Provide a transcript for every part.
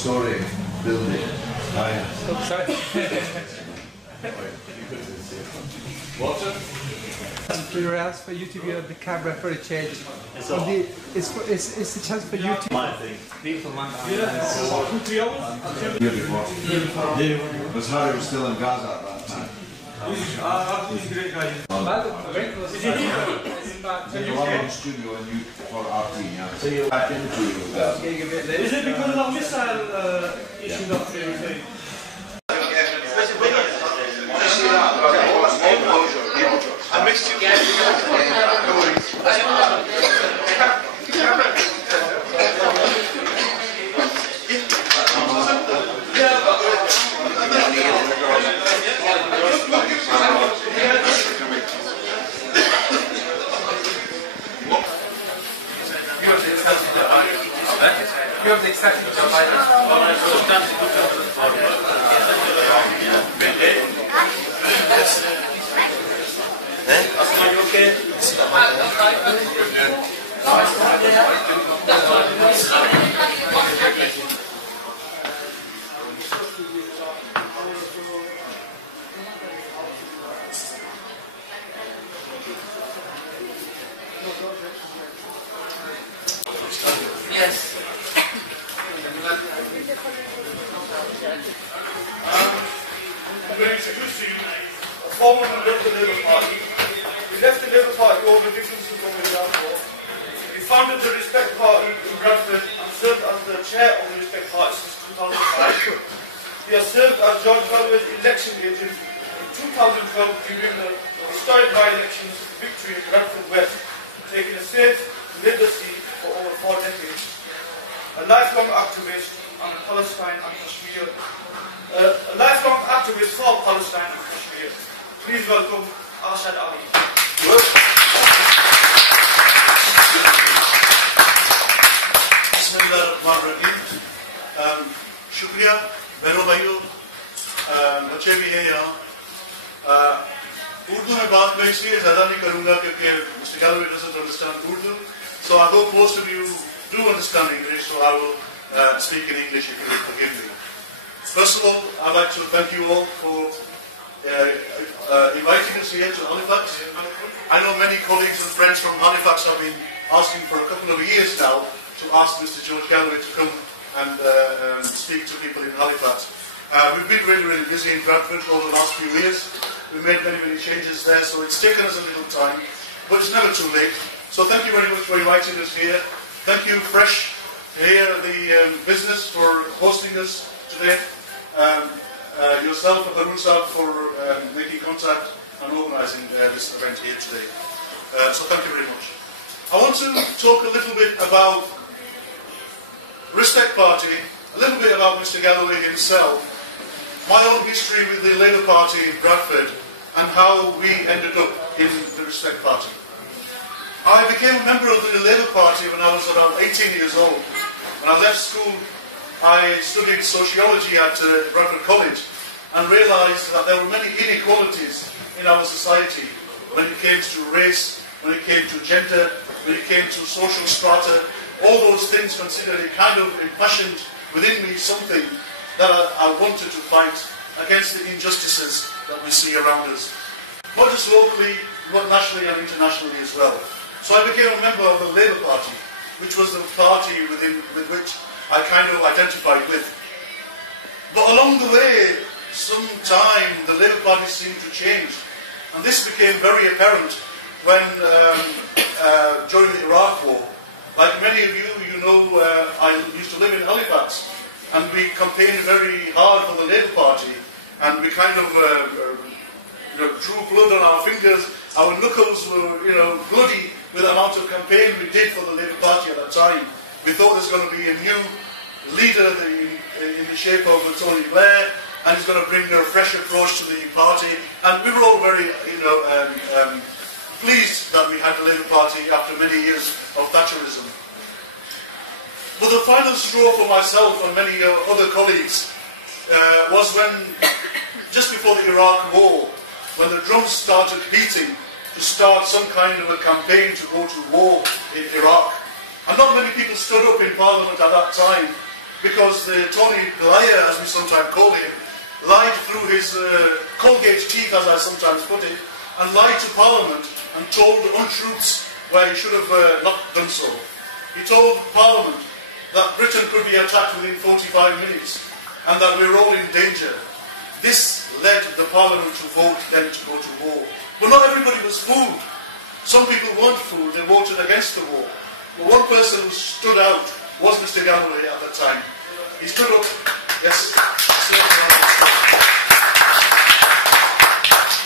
four-storey building. Oh, yeah. Sorry. Water? We were asked for you to be on the camera for a change. It's the chance for you to... my thing. Beautiful man. Because Harry was still in Gaza at that time. He's a great guy. There's a lot of studio and you for RT, yeah. So you're back into Gaza. Is it because of that missile issue that they were saying? I missed you. You have the exception of Yes. I'm going to introduce to you a former member of the Labour Party. He left the Labour Party over differences over the war. He founded the Respect Party in Bradford and served as the chair of the Respect Party since 2005. He has served as George Galloway's election agent in 2012 during the historic by-elections victory in Bradford West, taking a safe Labour seat for over 4 decades. A lifelong activist on Palestine and Kashmir. A lifelong activist for Palestine and Kashmir. Please welcome Arshad Ali. बिस्मिल्लाहिर्रहमानिर्रहीम शुक्रिया बहनों भाइयों बच्चे भी हैं यहाँ उर्दू में बात मैं इसलिए ज़्यादा नहीं करूँगा क्योंकि Mr. Galloway doesn't understand Urdu, so I hope most of you do understand English, so I will speak in English if you will forgive me. First of all, I'd like to thank you all for inviting us here to Halifax. I know many colleagues and friends from Halifax have been asking for a couple of years now to ask Mr. George Galloway to come and speak to people in Halifax. We've been really busy in Bradford over the last few years. We've made many changes there, so it's taken us a little time, but it's never too late. So thank you very much for inviting us here. Thank you, Fresh, here at the business, for hosting us today. Yourself and Harun Saab for making contact and organising this event here today. So thank you very much. I want to talk a little bit about Respect Party, a little bit about Mr. Galloway himself, my own history with the Labour Party in Bradford, and how we ended up in the Respect Party. I became a member of the Labour Party when I was around 18 years old. When I left school, I studied sociology at Bradford College and realised that there were many inequalities in our society when it came to race, when it came to gender, when it came to social strata. All those things considered, it kind of impassioned within me something that I wanted to fight against the injustices that we see around us. Not just locally, but nationally and internationally as well. So I became a member of the Labour Party, which was the party with which I kind of identified with. But along the way, sometime the Labour Party seemed to change. And this became very apparent when, during the Iraq War, like many of you, you know, I used to live in Halifax, and we campaigned very hard for the Labour Party, and we kind of drew blood on our fingers. Our knuckles were, bloody with the amount of campaign we did for the Labour Party at that time. We thought there's going to be a new leader in the shape of Tony Blair, and he's going to bring a fresh approach to the party. And we were all very, pleased that we had the Labour Party after many years of Thatcherism. But the final straw for myself and many other colleagues was when, just before the Iraq War, when the drums started beating to start some kind of a campaign to go to war in Iraq. And not many people stood up in Parliament at that time because Tony Blair, as we sometimes call him, lied through his Colgate teeth, as I sometimes put it, and lied to Parliament and told untruths where he should have not done so. He told Parliament that Britain could be attacked within 45 minutes and that we were all in danger. This led the Parliament to vote then to go to war. But not everybody was fooled. Some people weren't fooled, they voted against the war. But one person who stood out was Mr. Galloway at that time. He stood up, yes,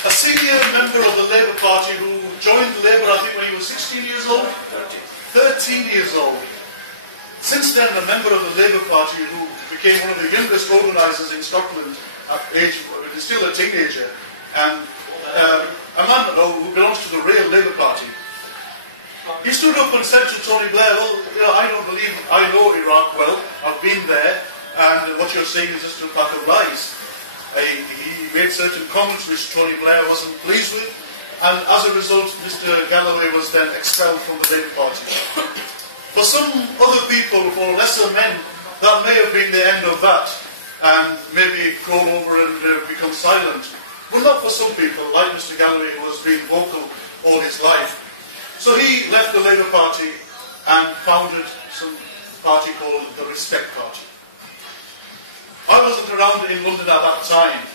a senior member of the Labour Party who joined Labour, I think, when he was 16 years old? 13 years old. Since then, a member of the Labour Party who became one of the youngest organisers in Scotland at age, still a teenager, and a man who belongs to the real Labour Party. He stood up and said to Tony Blair, well, you know, I don't believe I know Iraq well, I've been there, and what you're saying is just a pack of lies. He made certain comments which Tony Blair wasn't pleased with, and as a result, Mr. Galloway was then expelled from the Labour Party. For some other people, for lesser men, that may have been the end of that, and maybe crawl over and become silent. But not for some people, like Mr. Galloway, who has been vocal all his life. So he left the Labour Party and founded some party called the Respect Party. I wasn't around in London at that time,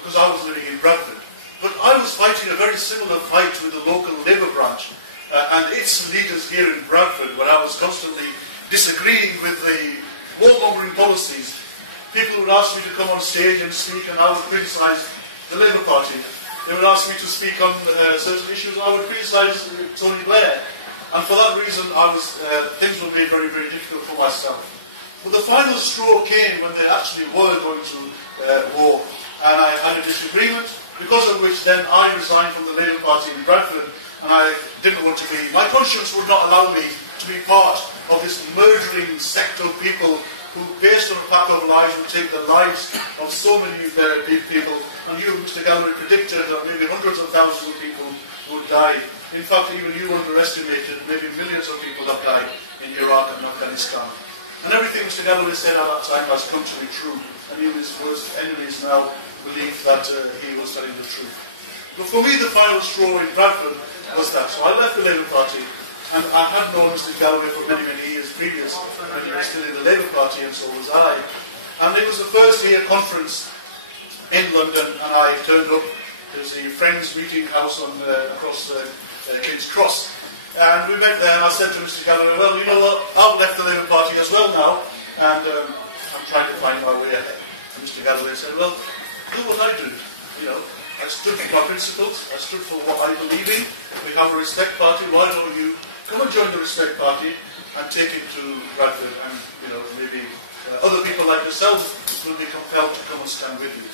because I was living in Bradford. But I was fighting a very similar fight with the local Labour branch and its leaders here in Bradford, where I was constantly disagreeing with the warmongering policies. People would ask me to come on stage and speak, and I would criticise the Labour Party. They would ask me to speak on certain issues, and I would criticise Tony Blair. And for that reason, things were made very, very difficult for myself. But the final straw came when they actually were going to war, and I had a disagreement, because of which then I resigned from the Labour Party in Bradford, and I didn't want to be. My conscience would not allow me to be part of this murdering sect of people who, based on a pack of lies, would take the lives of so many people. And you, Mr. Galloway, predicted that maybe hundreds of thousands of people would die. In fact, even you underestimated maybe millions of people have died in Iraq and Afghanistan. And everything Mr. Galloway said at that time has come to be true. And even his worst enemies now believe that he was telling the truth. But for me, the final straw in Bradford was that. So I left the Labour Party, and I had known Mr. Galloway for many, many years previous, when he was still in the Labour Party, and so was I. And it was the first year conference in London, and I turned up. There was the Friends Meeting House across King's Cross. And we met there, and I said to Mr. Galloway, well, you know what, I've left the Labour Party as well now, and I'm trying to find my way ahead. And Mr. Galloway said, well, do what I do. You know, I stood for my principles, I stood for what I believe in. We have a Respect Party, why don't you come and join the Respect Party and take it to Bradford, and, you know, maybe other people like yourselves will be compelled to come and stand with you.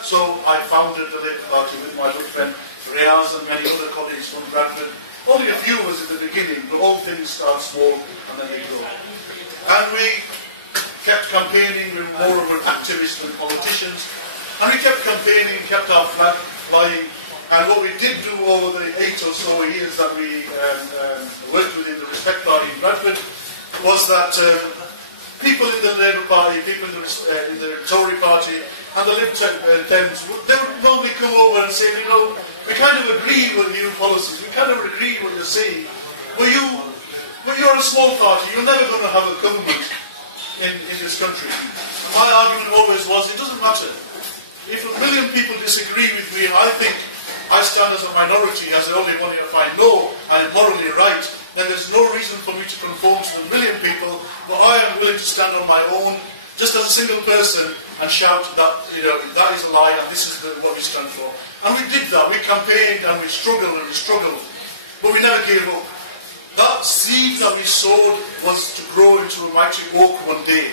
So I founded the Labour Party with my good friend Riaz and many other colleagues from Bradford. Only a few was at the beginning, but all things start small and then they grow. And we kept campaigning with more and more activists and politicians, and we kept campaigning, kept our flag flying. And what we did do over the 8 or so years that we worked within the Respect Party in Bradford was that people in the Labour Party, people in the Tory Party, and the Lib Dems, they would normally come over and say, you know, we kind of agree with your policies, we kind of agree with what you're saying, but you're a small party, you're never going to have a government in this country. And my argument always was, it doesn't matter. If 1 million people disagree with me, and I think I stand as a minority, as the only one if I know I am morally right, then there's no reason for me to conform to the 1 million people, but I am willing to stand on my own, just as a single person, and shout that, you know, that is a lie and this is what we stand for. And we did that. We campaigned and we struggled, but we never gave up. That seed that we sowed was to grow into a mighty oak one day.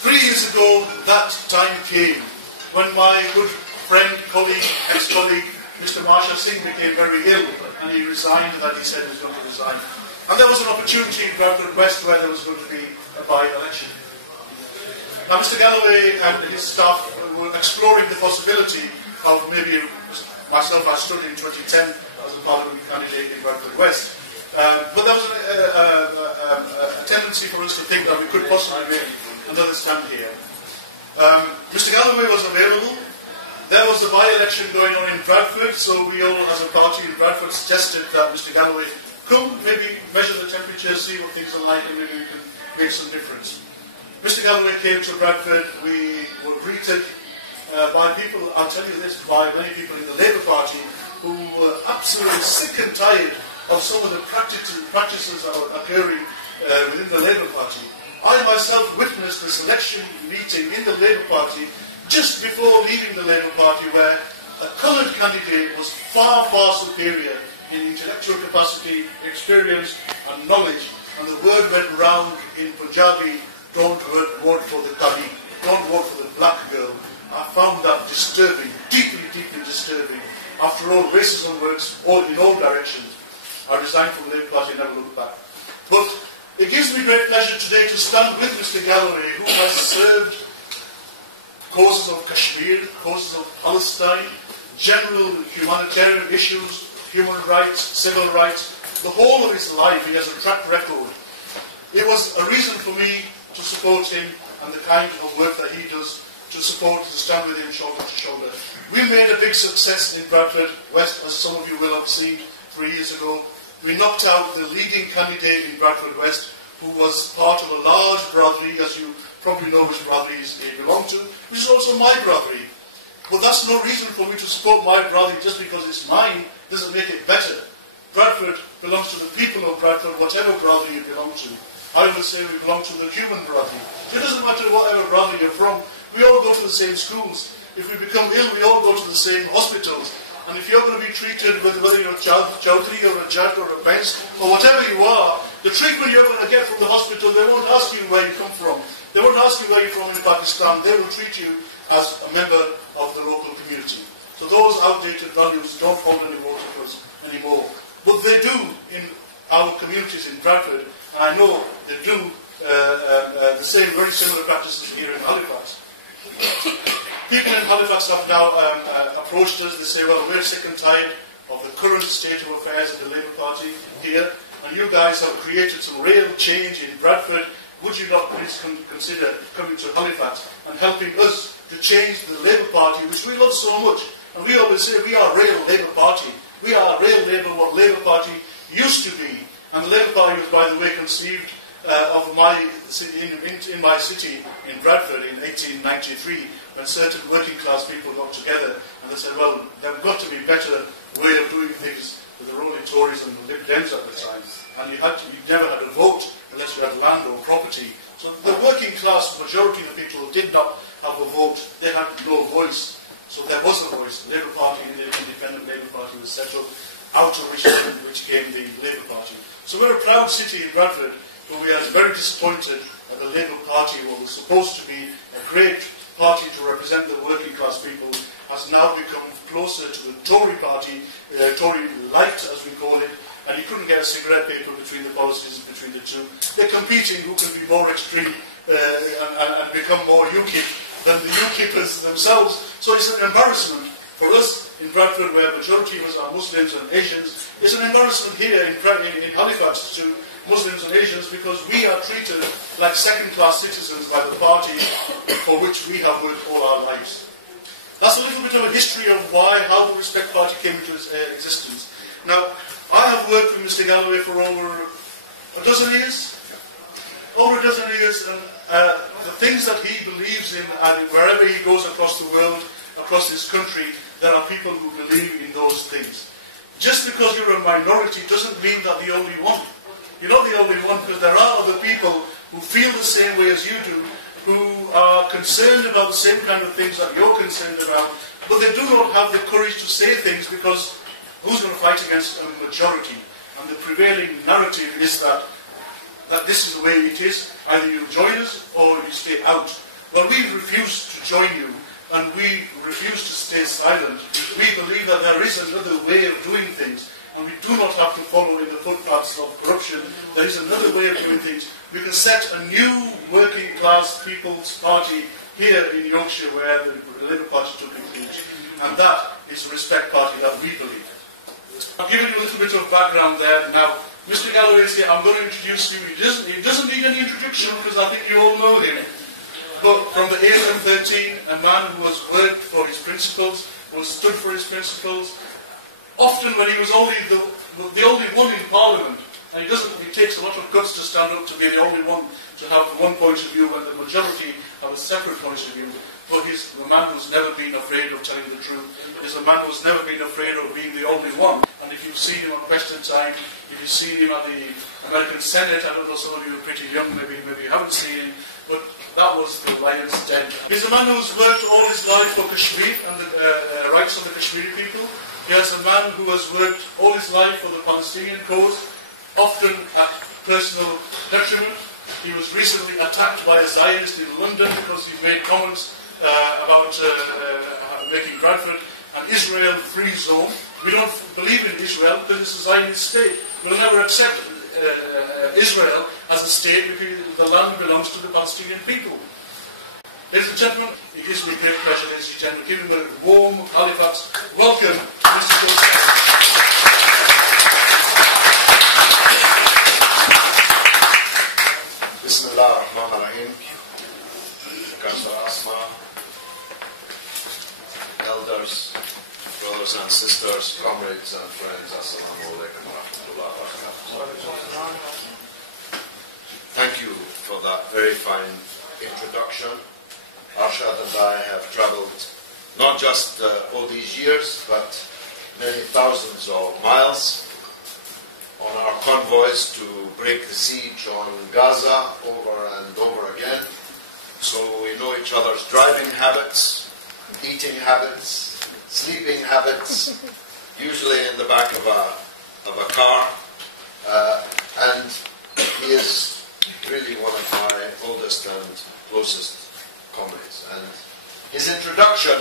3 years ago, that time came when my good friend, colleague, ex-colleague, Mr. Marsha Singh became very ill, and he resigned, that he said he was going to resign. And there was an opportunity in Bradford West where there was going to be a by-election. Now, Mr. Galloway and his staff were exploring the possibility of maybe myself, I stood in 2010 as a parliament candidate in Bradford West, But there was a tendency for us to think that we could possibly make another stand here. Mr. Galloway was available. There was a by-election going on in Bradford, so we all, as a party in Bradford, suggested that Mr. Galloway come, maybe measure the temperature, see what things are like, and maybe we can make some difference. Mr. Galloway came to Bradford. We were greeted by people, I'll tell you this, by many people in the Labour Party who were absolutely sick and tired of some of the practices that were occurring within the Labour Party. I myself witnessed a selection meeting in the Labour Party just before leaving the Labour Party, where a coloured candidate was far, far superior in intellectual capacity, experience and knowledge, and the word went round in Punjabi, don't vote for the Kali, don't vote for the black girl. I found that disturbing, deeply, deeply disturbing. After all, racism works in all directions. I resigned from the Labour Party and never looked back. But it gives me great pleasure today to stand with Mr. Galloway, who has served causes of Kashmir, causes of Palestine, general humanitarian issues, human rights, civil rights. The whole of his life, he has a track record. It was a reason for me to support him and the kind of work that he does to support, to stand with him shoulder to shoulder. We made a big success in Bradford West, as some of you will have seen 3 years ago. We knocked out the leading candidate in Bradford West, who was part of a large brotherly, as you probably know which brotherly he belonged to, which is also my brotherly. But that's no reason for me to support my brotherly just because it's mine, doesn't make it better. Bradford belongs to the people of Bradford, whatever brotherly you belong to. I would say we belong to the human brotherly. It doesn't matter whatever brotherly you're from, we all go to the same schools. If we become ill, we all go to the same hospitals. And if you're going to be treated with whether you're a Chowdhury or a Jat or a Pence or whatever you are, the treatment you're going to get from the hospital, they won't ask you where you come from. They won't ask you where you're from in Pakistan. They will treat you as a member of the local community. So those outdated values don't hold any water for us anymore. But they do in our communities in Bradford, and I know they do the same, very similar practices here in Halifax. People in Halifax have now approached us. They say, well, we're sick and tired of the current state of affairs in the Labour Party here, and you guys have created some real change in Bradford. Would you not please consider coming to Halifax and helping us to change the Labour Party, which we love so much? And we always say we are real Labour Party. We are real Labour, what Labour Party used to be. And the Labour Party was, by the way, conceived of my city, in my city in Bradford in 1893, when certain working class people got together and they said, well, there's got to be a better way of doing things with the Rolling Tories and the Lib Dems at the time. And you never had a vote unless you had land or property. So the working class majority of the people did not have a vote. They had no voice. So there was a voice. The Labour Party, the Independent Labour Party, was settled, out of which came the Labour Party. So we're a proud city in Bradford, but we are very disappointed that the Labour Party, what was supposed to be a great party to represent the working class people, has now become closer to the Tory party, Tory light as we call it, and you couldn't get a cigarette paper between the policies between the two. They're competing who can be more extreme and become more UKIP than the UKIPers themselves. So it's an embarrassment for us in Bradford, where majority of us are Muslims and Asians. It's an embarrassment here in Halifax to Muslims and Asians, because we are treated like second-class citizens by the party for which we have worked all our lives. That's a little bit of a history of how the Respect Party came into existence. Now, I have worked with Mr. Galloway for over a dozen years. Over a dozen years, and the things that he believes in, and wherever he goes across the world, across this country, there are people who believe in those things. Just because you're a minority doesn't mean that the only one. You're not the only one, because there are other people who feel the same way as you do, who are concerned about the same kind of things that you're concerned about, but they do not have the courage to say things, because who's going to fight against a majority? And the prevailing narrative is that this is the way it is. Either you join us or you stay out. Well, we refuse to join you, and we refuse to stay silent. We believe that there is another way of doing things, and we do not have to follow in the footpaths of corruption. There is another way of doing things. We can set a new working class people's party here in Yorkshire, where the Labour Party took refuge, and that is the Respect Party that we believe. I've given you a little bit of background there. Now, Mr. Galloway is here. I'm going to introduce you. He doesn't need any introduction because I think you all know him. But from the age of 13, a man who has worked for his principles, who has stood for his principles, often when he was only the only one in Parliament, and he takes a lot of guts to stand up to be the only one to have one point of view when the majority have a separate point of view. But he's a man who's never been afraid of telling the truth. He's a man who's never been afraid of being the only one. And if you've seen him on Question Time, if you've seen him at the American Senate, I don't know, some of you are pretty young, maybe you haven't seen him, but that was the lion's den. He's a man who's worked all his life for Kashmir and the rights of the Kashmiri people. He is a man who has worked all his life for the Palestinian cause, often at personal detriment. He was recently attacked by a Zionist in London because he made comments about making Bradford an Israel-free zone. We don't believe in Israel because it's a Zionist state. We'll never accept Israel as a state because the land belongs to the Palestinian people. Ladies and gentlemen, it gives me great pleasure, ladies and gentlemen, give him a warm Halifax welcome, Mr. Cook. Bismillah ar-Rahman ar-Rahim. Councillor Asma, elders, brothers and sisters, comrades and friends, Assalamu alaikum wa rahmatullahi wa barakatuh. Thank you for that very fine introduction. Arshad and I have travelled not just all these years, but many thousands of miles on our convoys to break the siege on Gaza over and over again. So we know each other's driving habits, eating habits, sleeping habits, usually in the back of a car. And he is really one of my oldest and closest comrades. And his introduction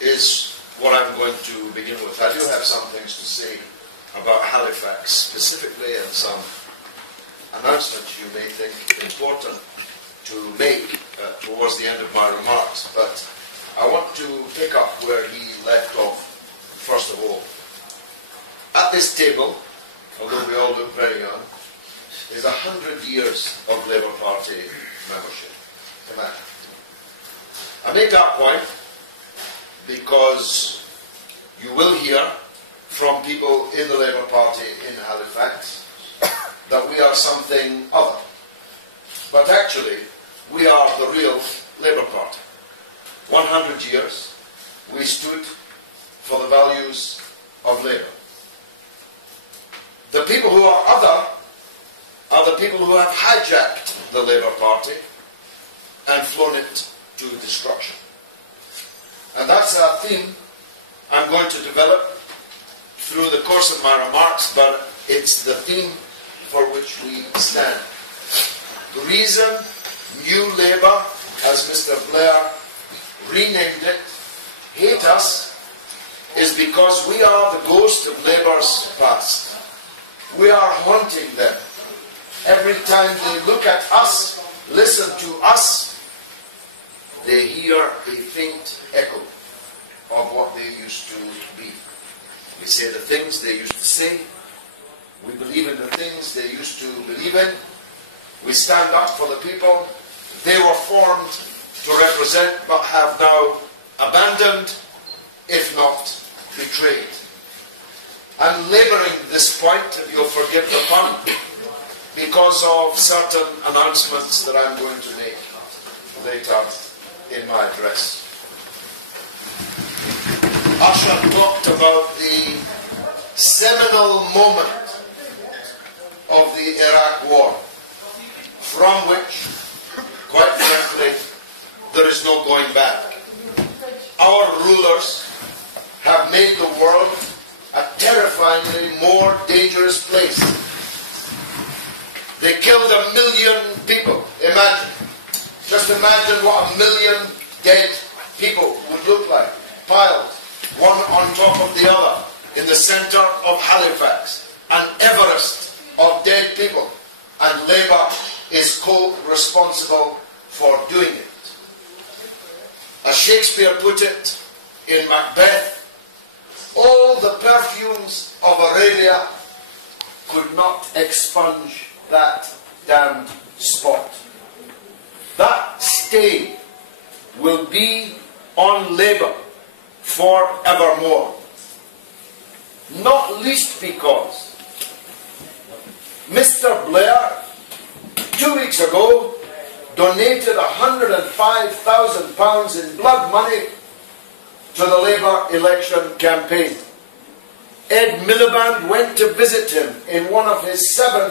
is what I'm going to begin with. I do have some things to say about Halifax specifically and some announcements you may think important to make towards the end of my remarks. But I want to pick up where he left off, first of all. At this table, although we all look very young, is 100 years of Labour Party membership. Imagine. I make that point because you will hear from people in the Labour Party in Halifax that we are something other. But actually, we are the real Labour Party. 100 years, we stood for the values of Labour. The people who are other are the people who have hijacked the Labour Party and flown it to destruction. And that's a theme I'm going to develop through the course of my remarks, but it's the theme for which we stand. The reason New Labour, as Mr. Blair renamed it, hate us, is because we are the ghost of Labour's past. We are haunting them. Every time they look at us, listen to us, they hear a faint echo of what they used to be. We say the things they used to say. We believe in the things they used to believe in. We stand up for the people they were formed to represent but have now abandoned, if not betrayed. I'm labouring this point, if you'll forgive the pun, because of certain announcements that I'm going to make later in my address. Ashraf talked about the seminal moment of the Iraq War, from which, quite frankly, there is no going back. Our rulers have made the world a terrifyingly more dangerous place. They killed 1 million people. Imagine. Just imagine what 1 million dead people would look like, piled one on top of the other in the centre of Halifax, an Everest of dead people, and Labour is co-responsible for doing it. As Shakespeare put it in Macbeth, all the perfumes of Arabia could not expunge that damned spot. That stain will be on Labour forevermore. Not least because Mr. Blair, 2 weeks ago, donated £105,000 in blood money to the Labour election campaign. Ed Miliband went to visit him in one of his 7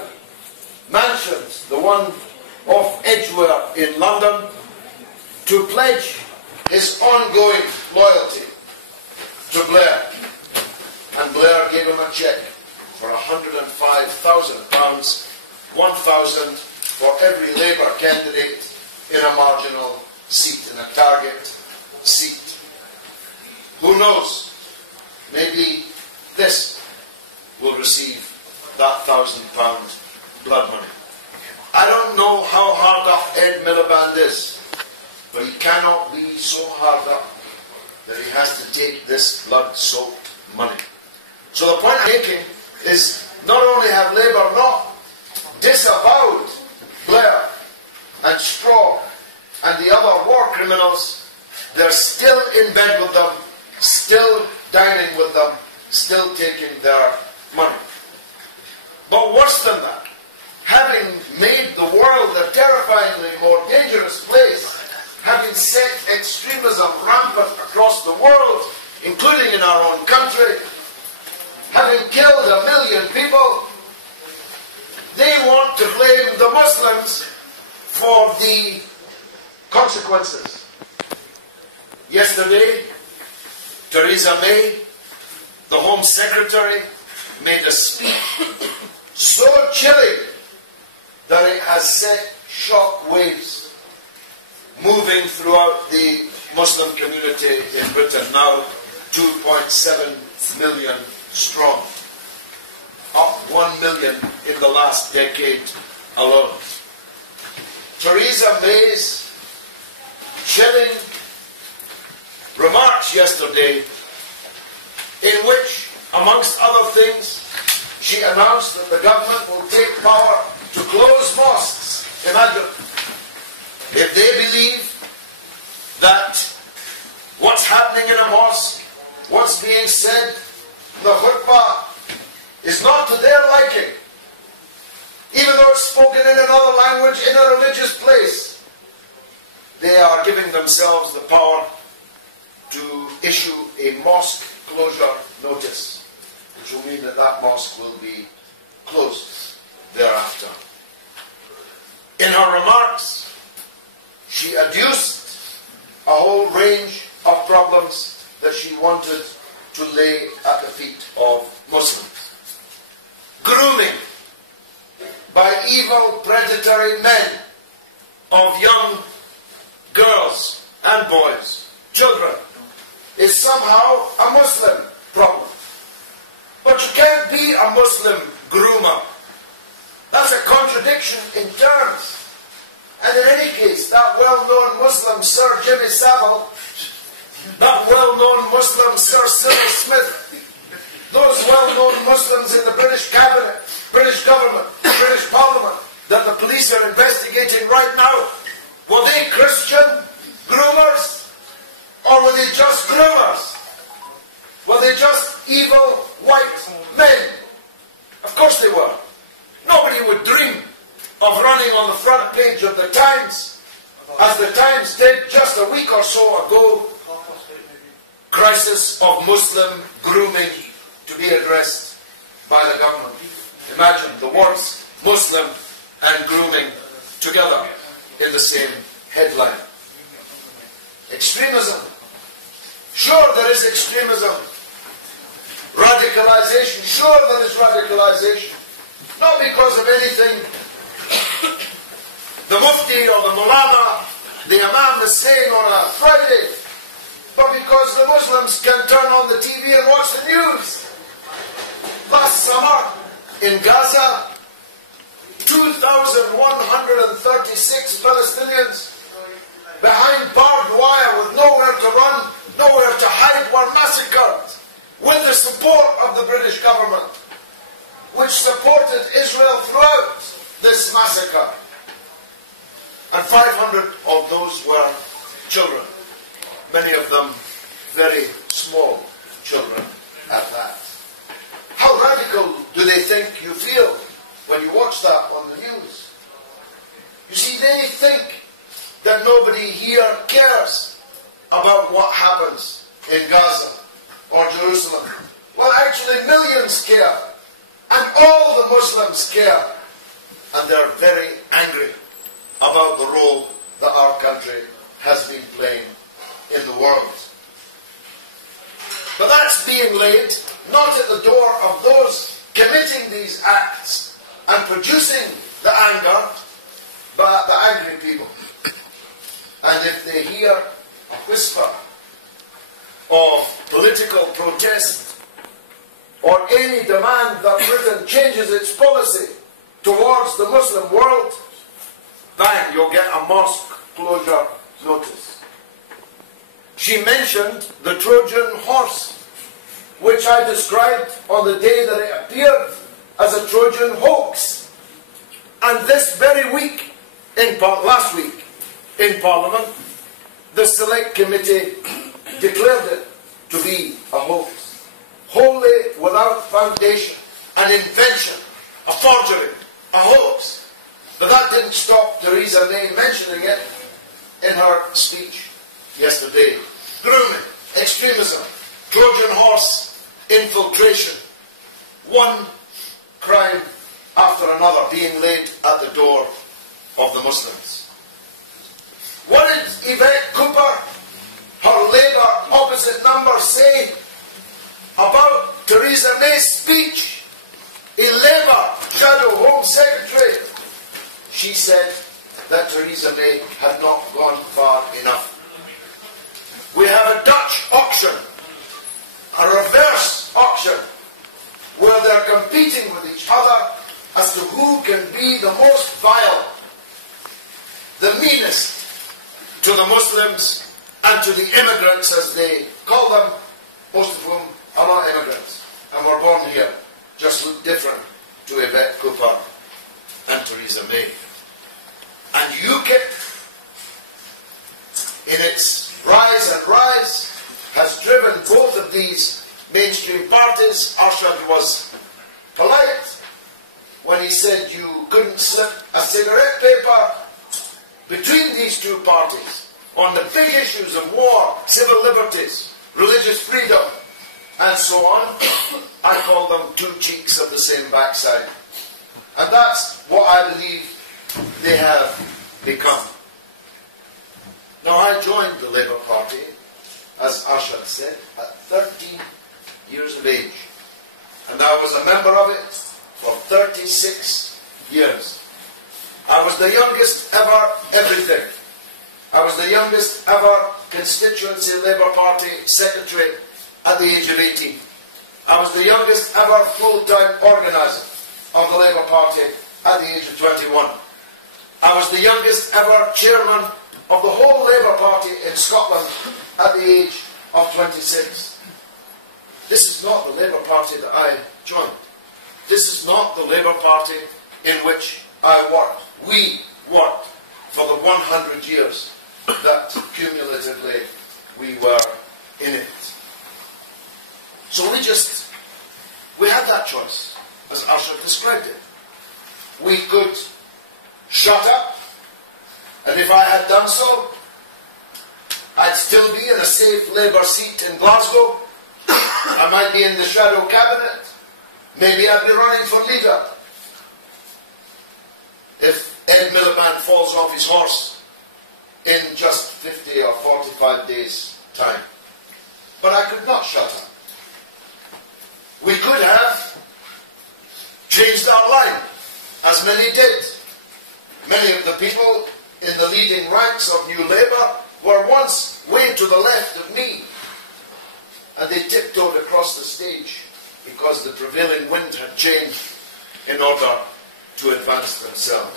mansions, the one off Edgware in London, to pledge his ongoing loyalty to Blair. And Blair gave him a cheque for £105,000, 1,000 for every Labour candidate in a marginal seat, in a target seat. Who knows? Maybe this will receive that £1,000 blood money. I don't know how hard up Ed Miliband is, but he cannot be so hard up that he has to take this blood-soaked money. So the point I'm making is, not only have Labour not disavowed Blair and Straw and the other war criminals, they're still in bed with them, still dining with them, still taking their money. But worse than that, having made the world a terrifyingly more dangerous place, having set extremism rampant across the world, including in our own country, having killed 1 million people, they want to blame the Muslims for the consequences. Yesterday, Theresa May, the Home Secretary, made a speech so chilling that it has set shock waves moving throughout the Muslim community in Britain, now 2.7 million strong, up 1 million in the last decade alone. Theresa May's chilling remarks yesterday, in which, amongst other things, she announced that the government will take power to close mosques. Imagine, if they believe that what's happening in a mosque, what's being said in the khutbah, is not to their liking, even though it's spoken in another language, in a religious place, they are giving themselves the power to issue a mosque closure notice, which will mean that that mosque will be closed thereafter. In her remarks, she adduced a whole range of problems that she wanted to lay at the feet of Muslims. Grooming by evil, predatory men of young girls and boys, children, is somehow a Muslim problem. But you can't be a Muslim groomer. That's a contradiction in terms. And in any case, that well-known Muslim Sir Jimmy Savile, that well-known Muslim Sir Cyril Smith, those well-known Muslims in the British cabinet, British government, British parliament, that the police are investigating right now, were they Christian groomers? Or were they just groomers? Were they just evil white men? Of course they were. Nobody would dream of running on the front page of the Times, as the Times did just a week or so ago, crisis of Muslim grooming to be addressed by the government. Imagine the words Muslim and grooming together in the same headline. Extremism. Sure, there is extremism. Radicalization. Sure, there is radicalization. Not because of anything the Mufti or the Mulana, the Imam is saying on a Friday, but because the Muslims can turn on the TV and watch the news. Last summer in Gaza, 2,136 Palestinians behind barbed wire with nowhere to run, nowhere to hide, were massacred with the support of the British government. which supported Israel throughout this massacre. And 500 of those were children, many of them very small children at that. How radical do they think you feel when you watch that on the news? You see, they think that nobody here cares about what happens in Gaza or Jerusalem. Well, actually, millions care, and all the Muslims care, and they're very angry about the role that our country has been playing in the world. But that's being laid not at the door of those committing these acts and producing the anger, but at the angry people. And if they hear a whisper of political protest or any demand that Britain changes its policy towards the Muslim world, bang, you'll get a mosque closure notice. She mentioned the Trojan horse, which I described on the day that it appeared as a Trojan hoax. And this very week, last week, in Parliament, the Select Committee declared it to be a hoax. Wholly without foundation, an invention, a forgery, a hoax. But that didn't stop Theresa May mentioning it in her speech yesterday. Grooming, extremism, Trojan horse, infiltration. One crime after another being laid at the door of the Muslims. What did Yvette Cooper, her Labour opposite number, say about Theresa May's speech? A Labour Shadow Home Secretary. She said that Theresa May had not gone far enough. We have a Dutch auction, a reverse auction, where they're competing with each other as to who can be the most vile, the meanest to the Muslims and to the immigrants, as they call them, most of whom are not immigrants and were born here, just look different to Yvette Cooper and Theresa May. And UKIP, in its rise, has driven both of these mainstream parties. Arshad was polite when he said you couldn't slip a cigarette paper between these two parties on the big issues of war, civil liberties, religious freedom, and so on. I call them two cheeks of the same backside. And that's what I believe they have become. Now, I joined the Labour Party, as Arshad said, at 13 years of age. And I was a member of it for 36 years. I was the youngest ever everything. I was the youngest ever constituency Labour Party secretary at the age of 18. I was the youngest ever full-time organiser of the Labour Party at the age of 21. I was the youngest ever chairman of the whole Labour Party in Scotland at the age of 26. This is not the Labour Party that I joined. This is not the Labour Party in which I worked. We worked for the 100 years that cumulatively we were in it. So we had that choice, as Arshad described it. We could shut up, and if I had done so, I'd still be in a safe Labour seat in Glasgow. I might be in the shadow cabinet. Maybe I'd be running for leader. If Ed Miliband falls off his horse in just 50 or 45 days' time. But I could not shut up. We could have changed our line, as many did. Many of the people in the leading ranks of New Labour were once way to the left of me, and they tiptoed across the stage because the prevailing wind had changed in order to advance themselves.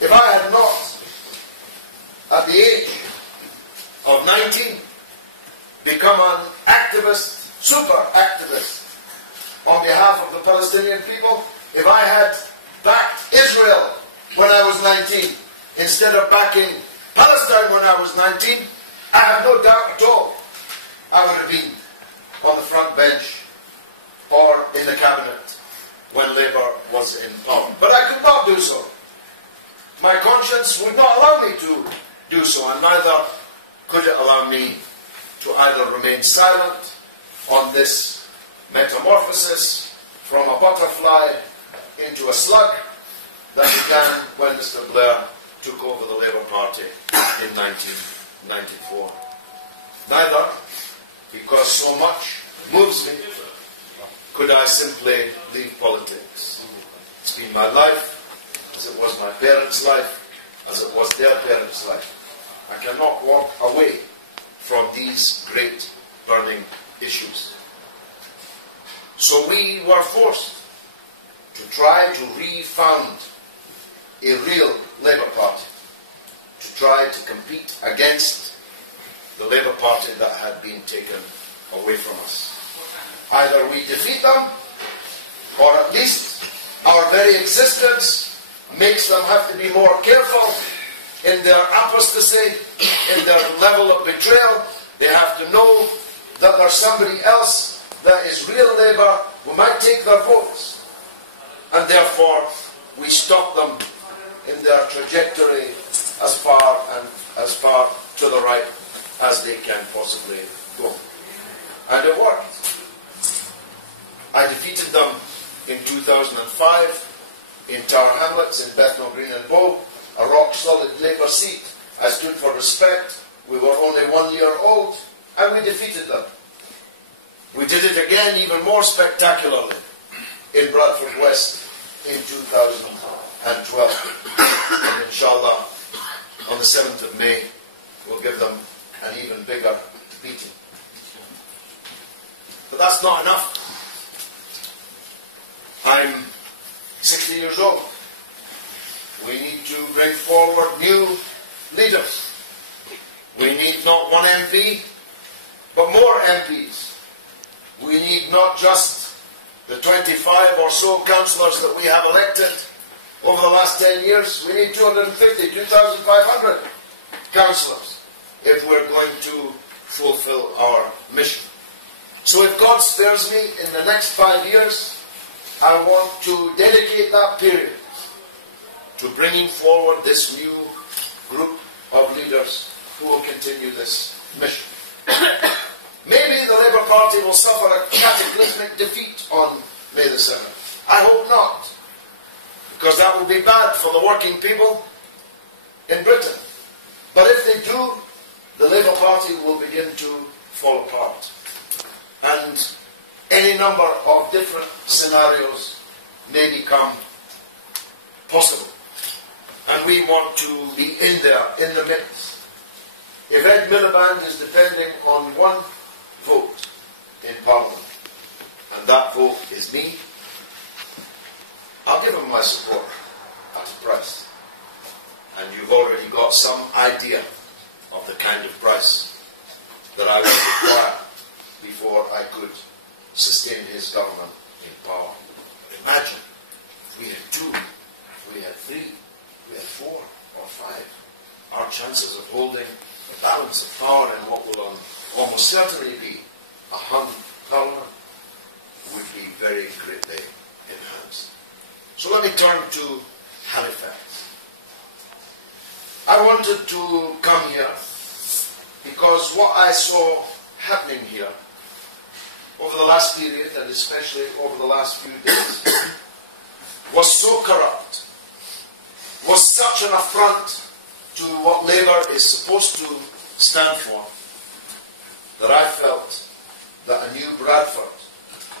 If I had not, at the age of 19, become an activist, super activist, on behalf of the Palestinian people, if I had backed Israel when I was 19, instead of backing Palestine when I was 19, I have no doubt at all I would have been on the front bench or in the cabinet when Labour was in power. But I could not do so. My conscience would not allow me to do so, and neither could it allow me to either remain silent on this metamorphosis from a butterfly into a slug that began when Mr. Blair took over the Labour Party in 1994. Neither, because so much moves me, could I simply leave politics. It's been my life, as it was my parents' life, as it was their parents' life. I cannot walk away from these great burning issues. So we were forced to try to re-found a real Labour Party, to try to compete against the Labour Party that had been taken away from us. Either we defeat them, or at least our very existence makes them have to be more careful in their apostasy, in their level of betrayal. They have to know that there's somebody else that is real Labour who might take their votes. And therefore, we stop them in their trajectory as far to the right as they can possibly go. And it worked. I defeated them in 2005 in Tower Hamlets, in Bethnal Green and Bow, a rock-solid Labour seat. I stood for respect. We were only 1 year old, and we defeated them. We did it again, even more spectacularly, in Bradford West in 2012. And inshallah, on the 7th of May, we'll give them an even bigger beating. But that's not enough. I'm 60 years old. We need to bring forward new leaders. We need not one MP, but more MPs. We need not just the 25 or so councillors that we have elected over the last 10 years. We need 250, 2,500 councillors if we're going to fulfill our mission. So if God spares me in the next 5 years, I want to dedicate that period to bringing forward this new group of leaders who will continue this mission. Maybe the Labour Party will suffer a cataclysmic defeat on May the 7th. I hope not, because that will be bad for the working people in Britain. But if they do, the Labour Party will begin to fall apart. And any number of different scenarios may become possible. And we want to be in there, in the midst. If Ed Miliband is depending on one vote in Parliament, and that vote is me, I'll give him my support at a price. And you've already got some idea of the kind of price that I would require before I could sustain his government in power. But imagine if we had 2, if we had 3, if we had 4 or 5. Our chances of holding the balance of power in what will almost certainly be a hung parliament would be very greatly enhanced. So let me turn to Halifax. I wanted to come here because what I saw happening here over the last period, and especially over the last few days, was so corrupt, was such an affront to what Labour is supposed to stand for, that I felt that a new Bradford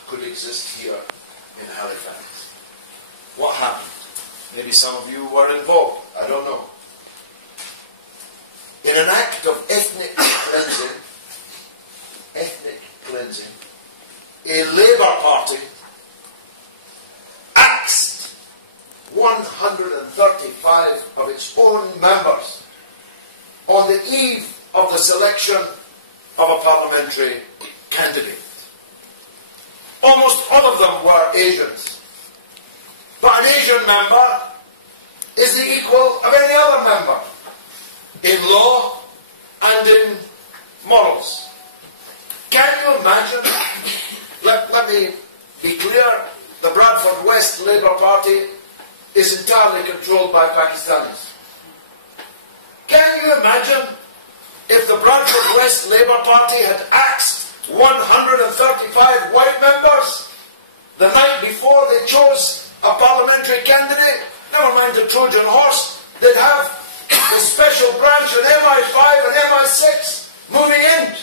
could exist here in Halifax. What happened? Maybe some of you were involved, I don't know. In an act of ethnic cleansing, a Labour Party axed 135 of its own members on the eve of the selection of a parliamentary candidate. Almost all of them were Asians. But an Asian member is the equal of any other member in law and in morals. Can you imagine? Let me be clear, the Bradford West Labour Party is entirely controlled by Pakistanis. Can you imagine if the Bradford West Labour Party had axed 135 white members the night before they chose a parliamentary candidate? Never mind the Trojan horse, they'd have the special branch in MI5 and MI6 moving in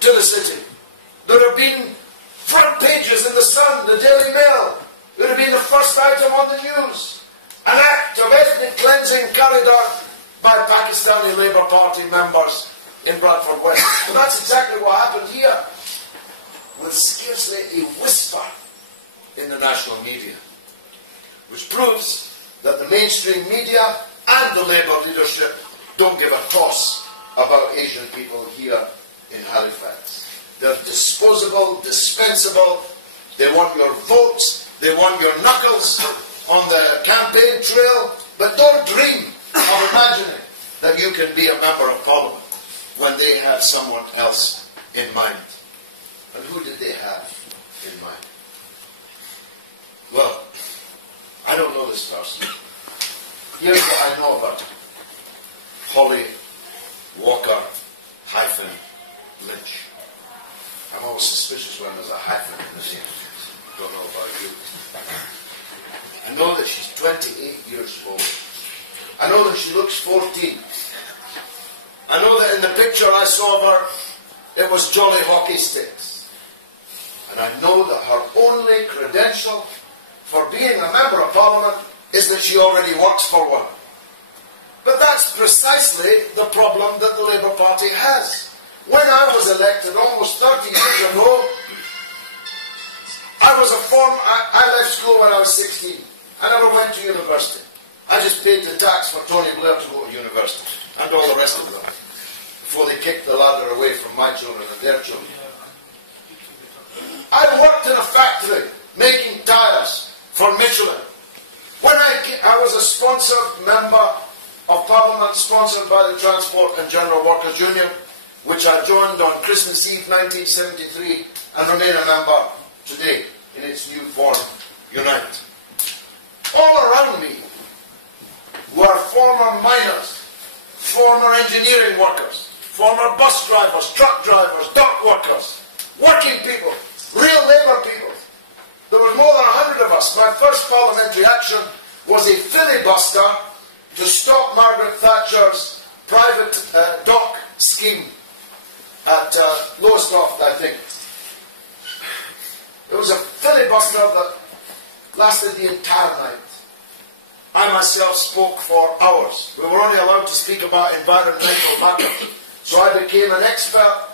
to the city. There would have been front pages in the Sun, the Daily Mail. It would have been the first item on the news. An act of ethnic cleansing carried out by Pakistani Labour Party members in Bradford West. And that's exactly what happened here, with scarcely a whisper in the national media, which proves that the mainstream media and the Labour leadership don't give a toss about Asian people here in Halifax. They're disposable, dispensable. They want your votes. They want your knuckles on the campaign trail. But don't dream of imagining that you can be a member of Parliament when they have someone else in mind. And who did they have in mind? Well, I don't know this person. Here's what I know about him. Holly Walker Lynch. I'm always suspicious when there's a hyphen in the name. Don't know about you. I know that she's 28 years old. I know that she looks 14. I know that in the picture I saw of her, it was jolly hockey sticks. And I know that her only credential for being a member of Parliament is that she already works for one. But that's precisely the problem that the Labour Party has. When I was elected almost 30 years ago, I left school when I was 16. I never went to university. I just paid the tax for Tony Blair to go to university, and all the rest of them, before they kicked the ladder away from my children and their children. I worked in a factory making tyres for Michelin. When I was a sponsored member of Parliament, sponsored by the Transport and General Workers Union, which I joined on Christmas Eve 1973 and remain a member today in its new form, Unite. All around me were former miners, former engineering workers, former bus drivers, truck drivers, dock workers, working people, real labour people. There were more than 100 of us. My first parliamentary action was a filibuster to stop Margaret Thatcher's private dock scheme at Lowestoft, I think. It was a filibuster that lasted the entire night. I myself spoke for hours. We were only allowed to speak about environmental matters. So I became an expert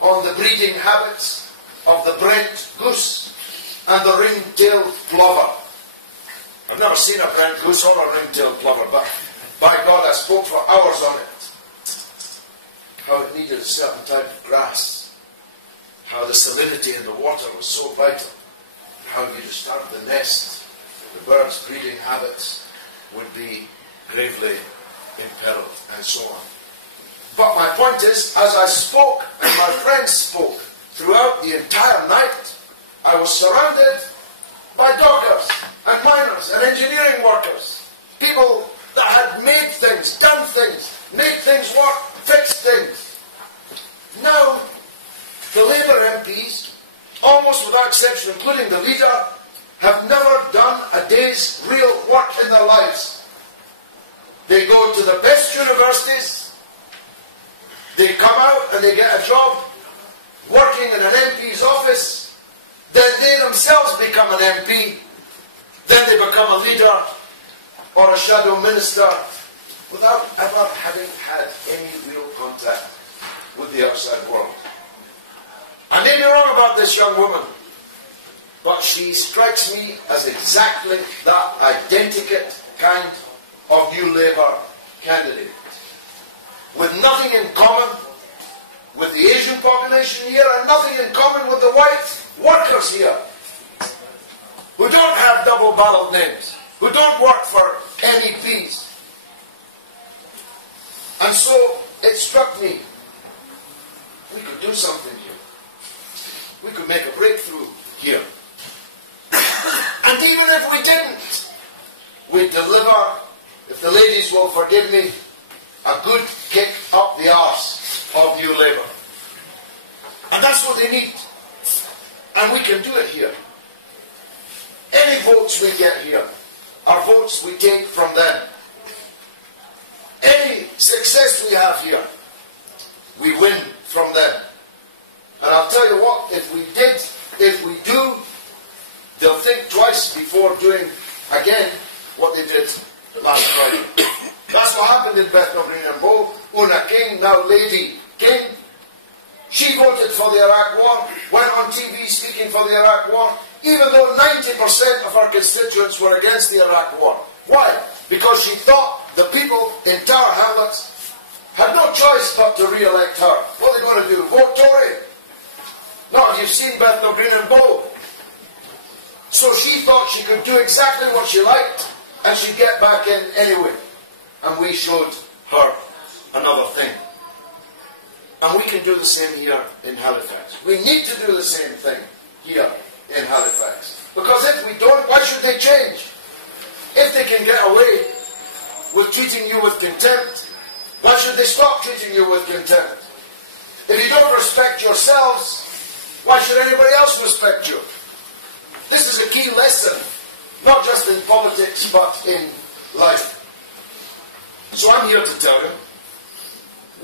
on the breeding habits of the Brent goose and the ring-tailed plover. I've never seen a Brent goose or a ring-tailed plover, but by God, I spoke for hours on it. How it needed a certain type of grass. How the salinity in the water was so vital. How if you disturbed the nest, the birds' breeding habits would be gravely imperiled, and so on. But my point is, as I spoke, and my friends spoke, throughout the entire night, I was surrounded by dockers, and miners, and engineering workers. People that had made things, done things, made things work, fixed things. Now, the Labour MPs, almost without exception, including the leader, have never done a day's real work in their lives. They go to the best universities, they come out and they get a job working in an MP's office, then they themselves become an MP, then they become a leader or a shadow minister without ever having had any real contact with the outside world. I may be wrong about this young woman, but she strikes me as exactly that identikit kind of New Labour candidate, with nothing in common with the Asian population here and nothing in common with the white workers here. who don't have double-barreled names, who don't work for MEPs. And so it struck me, we could do something here. We could make a breakthrough here. And even if we didn't, we'd deliver, if the ladies will forgive me, a good kick up the arse of New Labour. And that's what they need. And we can do it here. Any votes we get here are votes we take from them. Any success we have here, we win from them. And I'll tell you what, if we do, they'll think twice before doing again what they did last Friday. That's what happened in Bethnal Green and Bow. Una King, now Lady King, she voted for the Iraq War, went on TV speaking for the Iraq War, even though 90% of her constituents were against the Iraq War. Why? Because she thought the people in Tower Hamlets had no choice but to re-elect her. What are they going to do? Vote Tory? No, you've seen Bethnal Green and Bow. So she thought she could do exactly what she liked and she'd get back in anyway. And we showed her another thing. And we can do the same here in Halifax. We need to do the same thing here in Halifax. Because if we don't, why should they change? If they can get away with treating you with contempt, why should they stop treating you with contempt? If you don't respect yourselves, why should anybody else respect you? This is a key lesson, not just in politics, but in life. So I'm here to tell you,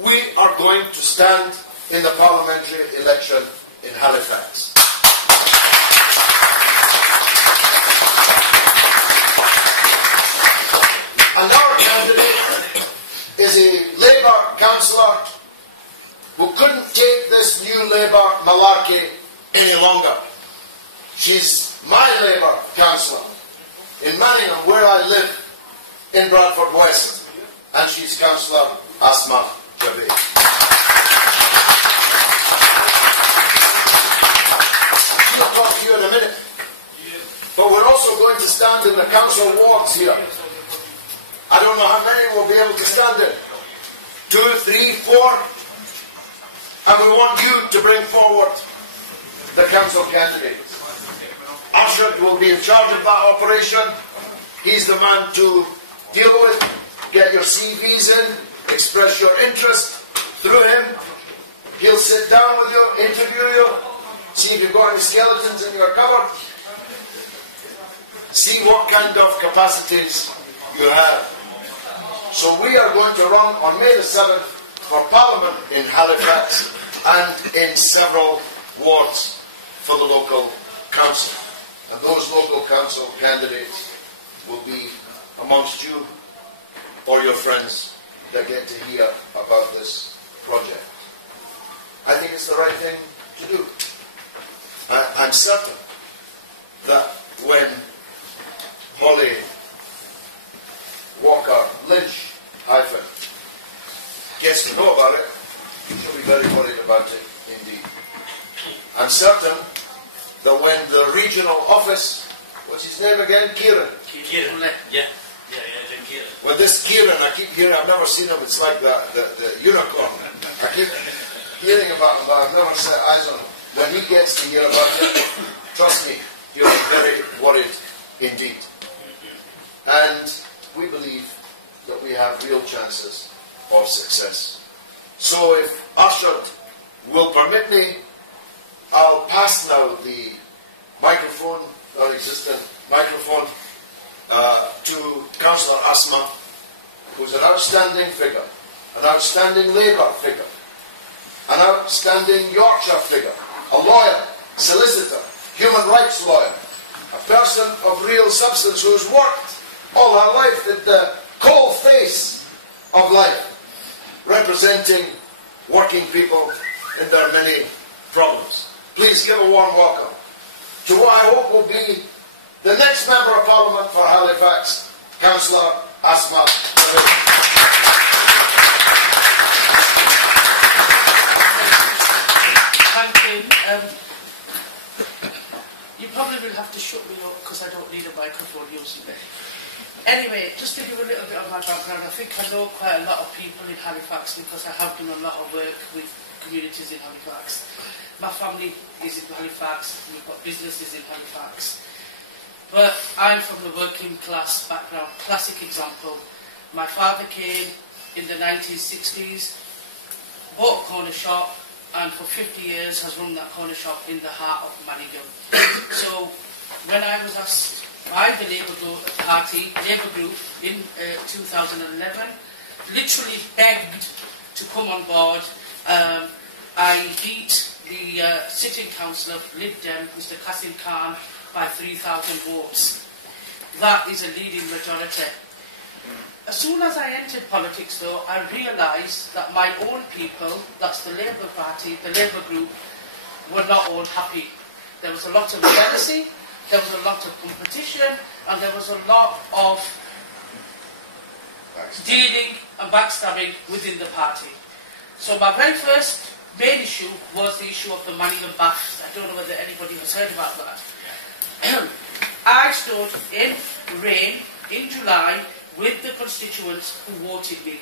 we are going to stand in the parliamentary election in Halifax. And our candidate is a Labour councillor who couldn't take this new Labour malarkey any longer. She's my Labour councillor in Manningham, where I live, in Bradford West, and she's Councillor Asma Javed. She'll talk to you in a minute. But we're also going to stand in the council wards here. I don't know how many we'll be able to stand in. 2, 3, 4. And we want you to bring forward the council candidates. Ashad will be in charge of that operation. He's the man to deal with. Get your CVs in, express your interest through him. He'll sit down with you, interview you, see if you've got any skeletons in your cupboard, see what kind of capacities you have. So we are going to run on May the 7th for Parliament in Halifax and in several wards for the local council. And those local council candidates will be amongst you or your friends that get to hear about this project. I think it's the right thing to do. I'm certain that when Holly Walker Lynch gets to know about it, she'll be very worried about it indeed. I'm certain that when the regional office, what's his name again? Kieran. Yeah. When this Kieran, I keep hearing, I've never seen him, it's like the unicorn. I keep hearing about him, but I've never set eyes on him. When he gets to hear about it, trust me, he'll be very worried indeed. And we believe that we have real chances of success. So if Ashad will permit me, I'll pass now the microphone, non-existent microphone, to Councillor Asma, who's an outstanding figure, an outstanding Labour figure, an outstanding Yorkshire figure, a lawyer, solicitor, human rights lawyer, a person of real substance who's worked all her life in the cold face of life, representing working people in their many problems. Please give a warm welcome to what I hope will be the next Member of Parliament for Halifax, Councillor Asma. Thank you. You probably will have to shut me up because I don't need a microphone using it. Anyway, just to give a little bit of my background, I think I know quite a lot of people in Halifax because I have done a lot of work with communities in Halifax. My family is in Halifax, we've got businesses in Halifax. But I'm from the working class background. Classic example, my father came in the 1960s, bought a corner shop, and for 50 years has run that corner shop in the heart of Manningham. So when I was asked by the Labour Group in 2011, literally begged to come on board. I beat the sitting councillor of Lib Dem, Mr. Qasim Khan, by 3,000 votes. That is a leading majority. As soon as I entered politics, though, I realised that my own people, that's the Labour Party, the Labour Group, were not all happy. There was a lot of jealousy, there was a lot of competition, and there was a lot of dealing and backstabbing within the party. So my very first main issue was the issue of the Manningham baths. I don't know whether anybody has heard about that. I stood in rain in July with the constituents who voted me.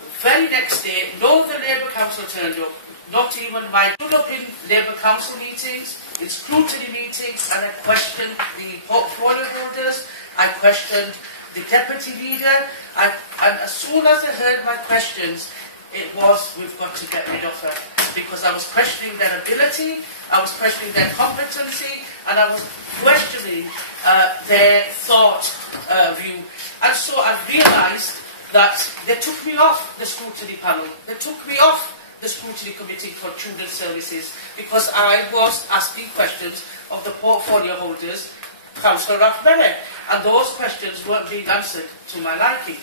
The very next day, no other Labour Council turned up, not even my stood up in Labour Council meetings, in scrutiny meetings, and I questioned the portfolio holders, I questioned the deputy leader, and as soon as I heard my questions, it was, we've got to get rid of her. Because I was questioning their ability, I was questioning their competency, and I was questioning their thought view. And so I realised that they took me off the scrutiny panel. They took me off the scrutiny committee for children's services because I was asking questions of the portfolio holders, Councillor Rathberry, and those questions weren't being answered to my liking.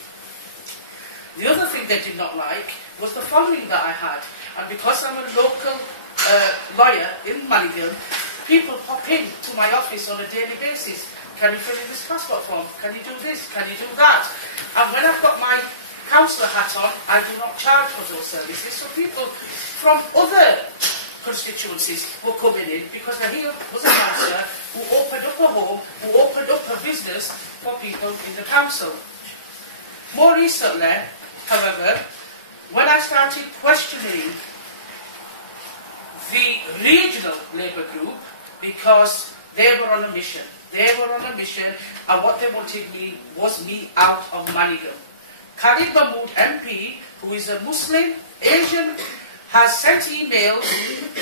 The other thing they did not like was the following that I had. And because I'm a local lawyer in Manningham, people pop in to my office on a daily basis. Can you fill in this passport form? Can you do this? Can you do that? And when I've got my councillor hat on, I do not charge for those services. So people from other constituencies were coming in because I here was a councillor who opened up a home, who opened up a business for people in the council. More recently, however, when I started questioning the regional Labour group, because they were on a mission. They were on a mission, and what they wanted me was me out of Manningham. Khalid Mahmood MP, who is a Muslim, Asian, has sent emails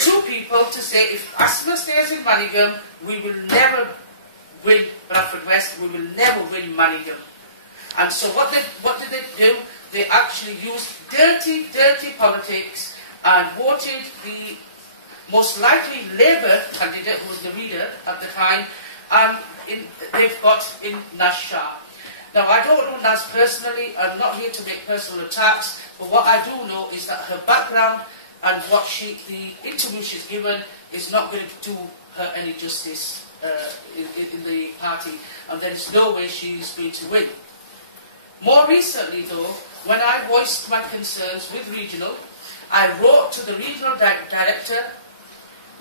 to people to say if Asma stays in Manningham, we will never win Bradford West, we will never win Manningham. And so what did they do? They actually used dirty politics and voted the most likely Labour candidate, who was the leader at the time, they've got in Naz Shah. Now, I don't know Naz personally, I'm not here to make personal attacks, but what I do know is that her background and the interview she's given is not going to do her any justice in the party, and there is no way she's going to win. More recently, though, when I voiced my concerns with regional, I wrote to the regional director,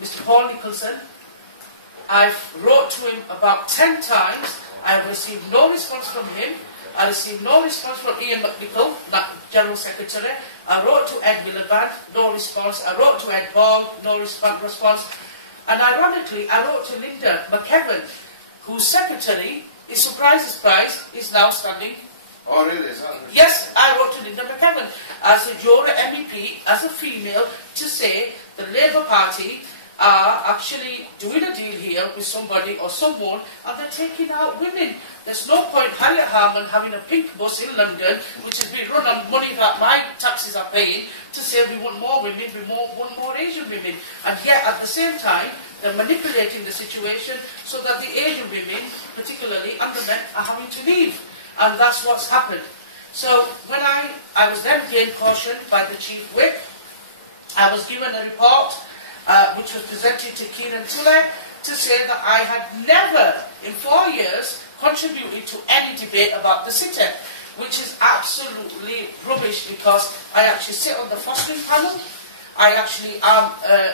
Mr. Paul Nicholson. I've wrote to him about 10 times. I've received no response from him. I received no response from Ian McNichol, that General Secretary. I wrote to Ed Miliband, no response. I wrote to Ed Ball, no response. And ironically, I wrote to Linda McKevin, whose secretary, is surprise, is now standing. Oh, really? Yes, I wrote to Linda McKevin as a Jura MEP, as a female, to say the Labour Party are actually doing a deal here with somebody or someone, and they're taking out women. There's no point Harriet Harman having a pink bus in London, which is being run on money that my taxes are paying, to say we want more women, we want more Asian women. And yet, at the same time, they're manipulating the situation so that the Asian women, particularly, and the men, are having to leave. And that's what's happened. So when I was then gained caution by the Chief Whip, I was given a report which was presented to Kieran Tule to say that I had never in 4 years contributed to any debate about the city, which is absolutely rubbish because I actually sit on the fostering panel, I actually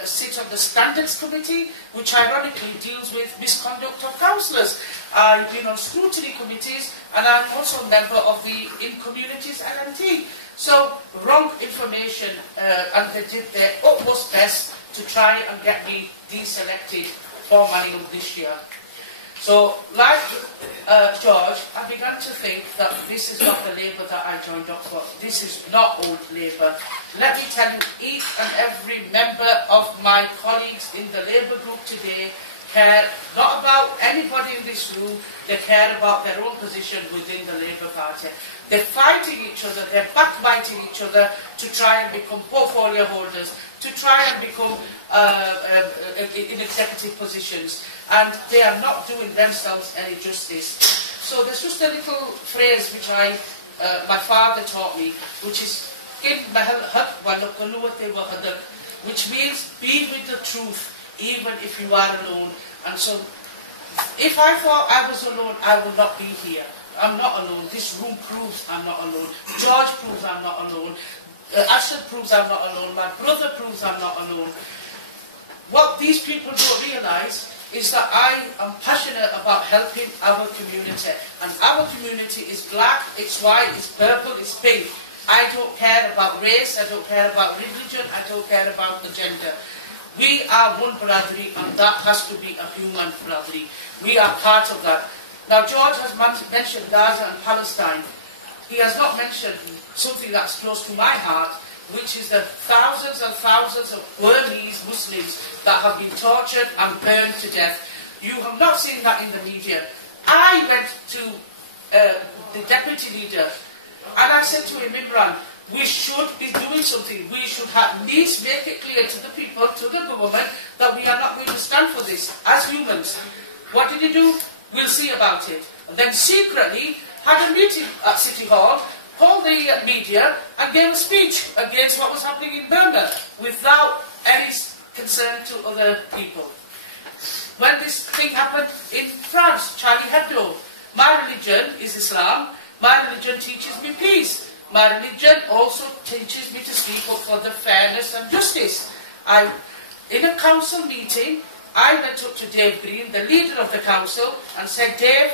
sit on the Standards Committee, which ironically deals with misconduct of councillors. I've been on scrutiny committees, and I'm also a member of the In Communities LNT. So, wrong information, and they did their utmost best to try and get me deselected for Manningham this year. So, like George, I began to think that this is not the Labour that I joined up for. This is not old Labour. Let me tell you, each and every member of my colleagues in the Labour group today care not about anybody in this room, they care about their own position within the Labour Party. They're fighting each other, they're backbiting each other to try and become portfolio holders, to try and become in executive positions, and they are not doing themselves any justice. So there's just a little phrase which my father taught me, which is which means be with the truth even if you are alone. And so if I thought I was alone, I would not be here. I'm not alone. This room proves I'm not alone. George proves I'm not alone. Ashad proves I'm not alone. My brother proves I'm not alone. What these people don't realise is that I am passionate about helping our community. And our community is black, it's white, it's purple, it's pink. I don't care about race, I don't care about religion, I don't care about the gender. We are one brotherly, and that has to be a human brotherly. We are part of that. Now, George has mentioned Gaza and Palestine. He has not mentioned something that's close to my heart, which is the thousands and thousands of Burmese Muslims that have been tortured and burned to death. You have not seen that in the media. I went to the deputy leader and I said to him, Imran, we should be doing something. We should at least make it clear to the people, to the government, that we are not going to stand for this as humans. What did he do? We'll see about it. And then secretly had a meeting at City Hall, called the media and gave a speech against what was happening in Burma without any concern to other people. When this thing happened in France, Charlie Hebdo, my religion is Islam, my religion teaches me peace. My religion also teaches me to speak up for the fairness and justice. In a council meeting, I went up to Dave Green, the leader of the council, and said, Dave,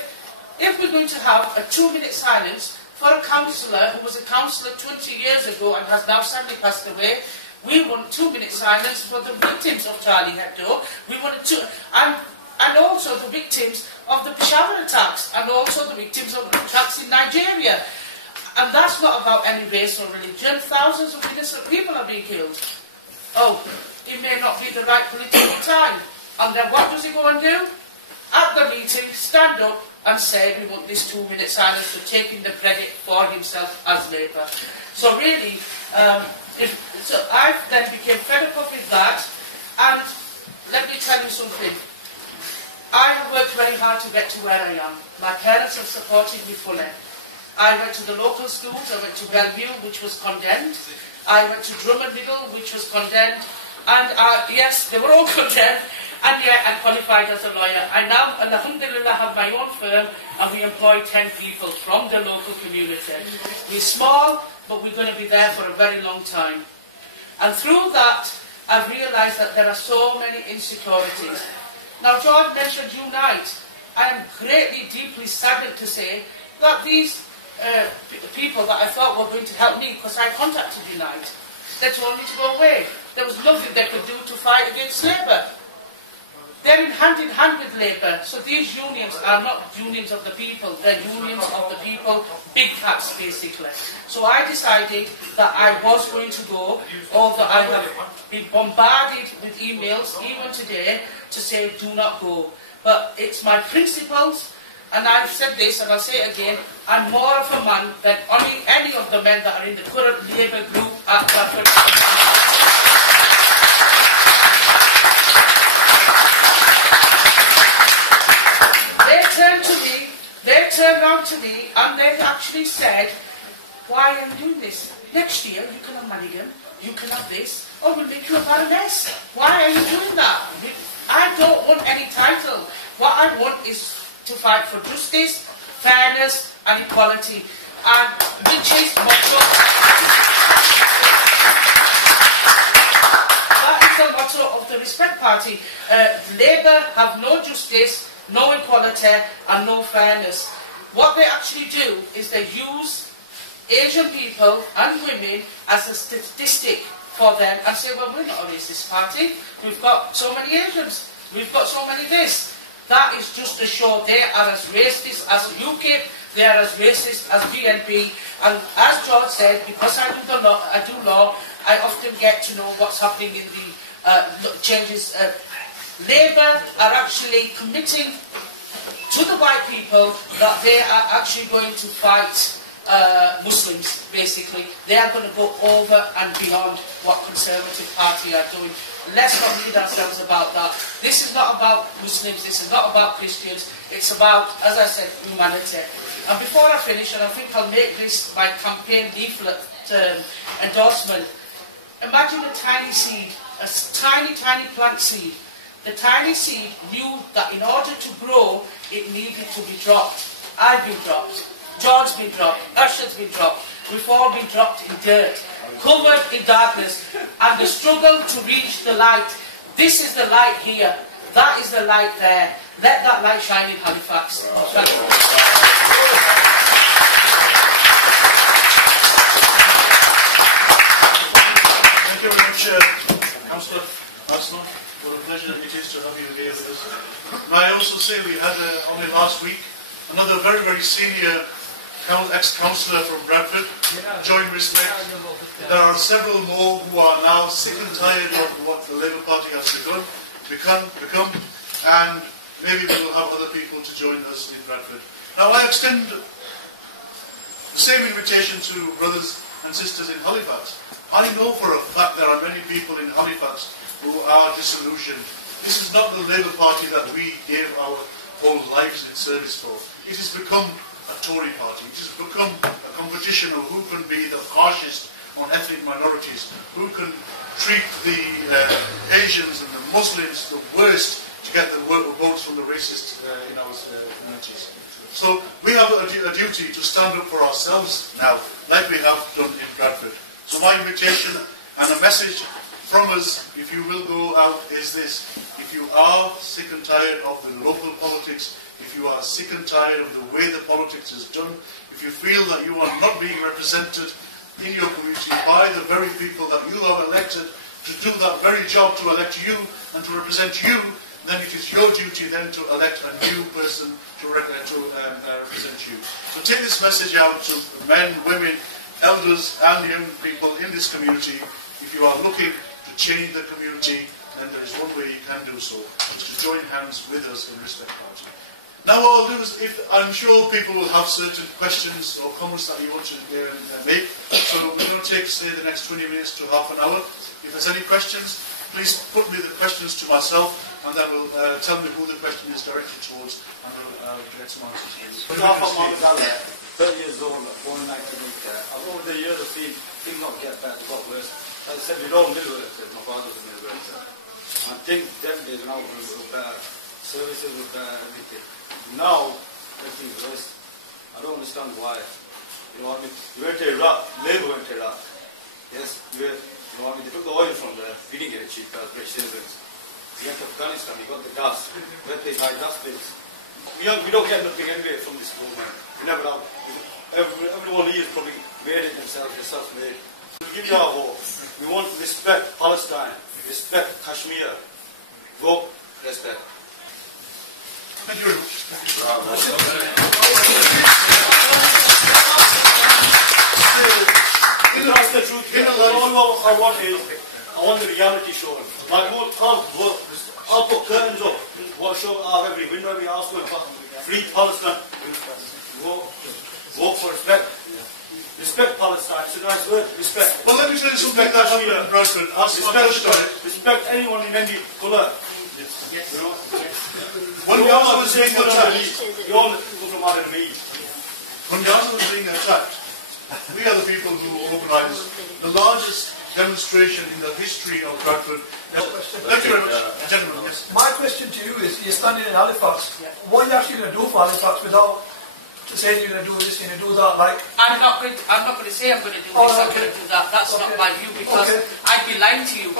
if we're going to have a 2-minute silence for a councillor who was a councillor 20 years ago and has now sadly passed away, we want 2-minute silence for the victims of Charlie Hebdo. We wanted to, and also the victims of the Peshawar attacks, and also the victims of the attacks in Nigeria. And that's not about any race or religion. Thousands of innocent people are being killed. Oh, it may not be the right political time. And then what does he go and do? At the meeting, stand up and say, we want this 2-minute silence, for taking the credit for himself as Labour. So really, so I then became fed up with that. And let me tell you something. I have worked very hard to get to where I am. My parents have supported me fully. I went to the local schools, I went to Bellevue, which was condemned. I went to Drummond Middle, which was condemned. And yes, they were all condemned. And yet I qualified as a lawyer. I now, alhamdulillah, have my own firm, and we employ 10 people from the local community. We're small, but we're going to be there for a very long time. And through that, I've realised that there are so many insecurities. Now, George mentioned Unite. I am greatly, deeply saddened to say that these people that I thought were going to help me, because I contacted Unite, they told me to go away. There was nothing they could do to fight against Labour. They're in hand with Labour, so these unions are not unions of the people, they're unions of the people, big cats basically. So I decided that I was going to go, although I have been bombarded with emails, even today, to say do not go. But it's my principles, and I've said this and I'll say it again, I'm more of a man than any of the men that are in the current Labour group at Bradford. They turned around to me and they actually said, why are you doing this? Next year you can have Manningham, you can have this, or we'll make you a baroness. Why are you doing that? I don't want any title. What I want is to fight for justice, fairness and equality. And which is motto of the Respect Party. Labour have no justice, no equality and no fairness. What they actually do is they use Asian people and women as a statistic for them and say, well, we're not a racist party. We've got so many Asians. We've got so many this. That is just to show they are as racist as UKIP, they are as racist as BNP. And as George said, because I do law, I often get to know what's happening in the changes. Labour are actually committing to the white people that they are actually going to fight Muslims, basically. They are going to go over and beyond what Conservative Party are doing. Let's not lead ourselves about that. This is not about Muslims, this is not about Christians, it's about, as I said, humanity. And before I finish, and I think I'll make this my campaign leaflet endorsement, imagine a tiny seed, a tiny, tiny plant seed. The tiny seed knew that in order to grow, it needed to be dropped. I've been dropped. George's been dropped. Usher's been dropped. We've all been dropped in dirt, covered in darkness, and the struggle to reach the light. This is the light here. That is the light there. Let that light shine in Halifax. Thank you. Thank you very much, Councillor Arsenal. What a pleasure it is to have you here with us. And I also say we had only last week another very, very senior ex-councillor from Bradford, join Respect. There are several more who are now sick and tired of what the Labour Party has become, and maybe we will have other people to join us in Bradford. Now I extend the same invitation to brothers and sisters in Halifax. I know for a fact there are many people in Halifax who are disillusioned. This is not the Labour Party that we gave our whole lives in service for. It has become a Tory party. It has become a competition of who can be the harshest on ethnic minorities, who can treat the Asians and the Muslims the worst to get the votes from the racists in our communities. So we have a duty to stand up for ourselves now, like we have done in Bradford. So my invitation and a message from us, if you will go out, is this. If you are sick and tired of the local politics, if you are sick and tired of the way the politics is done, if you feel that you are not being represented in your community by the very people that you have elected to do that very job, to elect you and to represent you, then it is your duty then to elect a new person to represent you. So take this message out to men, women, elders and young people in this community. If you are looking to change the community, then there is one way you can do so, is to join hands with us in Respect Party. Now what I'll do is, I'm sure people will have certain questions or comments that you want to make, so we're going to take, say, the next 20 minutes to half an hour. If there's any questions, please put me the questions to myself, and that will tell me who the question is directed towards, and I'll get some answers. 30 years old, born in 1980. Over the years I've seen things not get better, got worse. As I said, we don't live with it. My father was a mill worker. I think them days now were better. Services were better, everything. Now, everything's worse. I don't understand why. You know what I mean? We went to Iraq, Labour went to Iraq. Yes, you know what I mean? They took the oil from there. We didn't get it cheap, as British citizens. We went to Afghanistan, we got the gas. We had to pay high gas bills. We don't get nothing anyway from this government. We never have. Everyone here has probably made it themselves, they're self-made. We'll give you our vote. We want to respect Palestine, respect Kashmir. Vote, respect. Thank you very much. That's the truth. All I want is, I want the reality shown. Like, I'll put curtains up. What show I have every window, every house, free Palestine. Vote for respect. Respect Palestine. It's a nice word. Respect. Well, let me tell you something that happened in Bradford. Respect anyone in any colour. You know? When Gaza was being attacked, you all people from Adam Reed. When Gaza was being attacked, we are the people who organised the largest demonstration in the history of Bradford. Thank you very much, gentlemen. Yes. My question to you is, you're standing in Halifax. What are you actually going to do for Halifax without to say you're going to do this, you're going to do that, like... I'm not going to say I'm going to do this, I'm going to do that. That's not my view, because I'd be lying to you.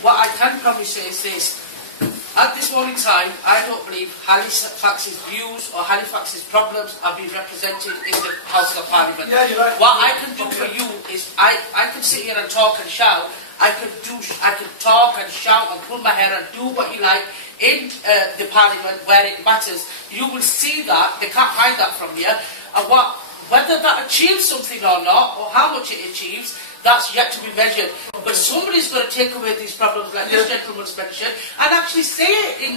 What I can promise you is this. At this moment in time, I don't believe Halifax's views or Halifax's problems are being represented in the House of Parliament. Yeah, you're right. What I can do for you is I can sit here and talk and shout. I can talk and shout and pull my hair and do what you like in the Parliament where it matters. You will see that. They can't hide that from you. And whether that achieves something or not, or how much it achieves, that's yet to be measured. But somebody's got to take away these problems like this gentleman's mentioned and actually say it in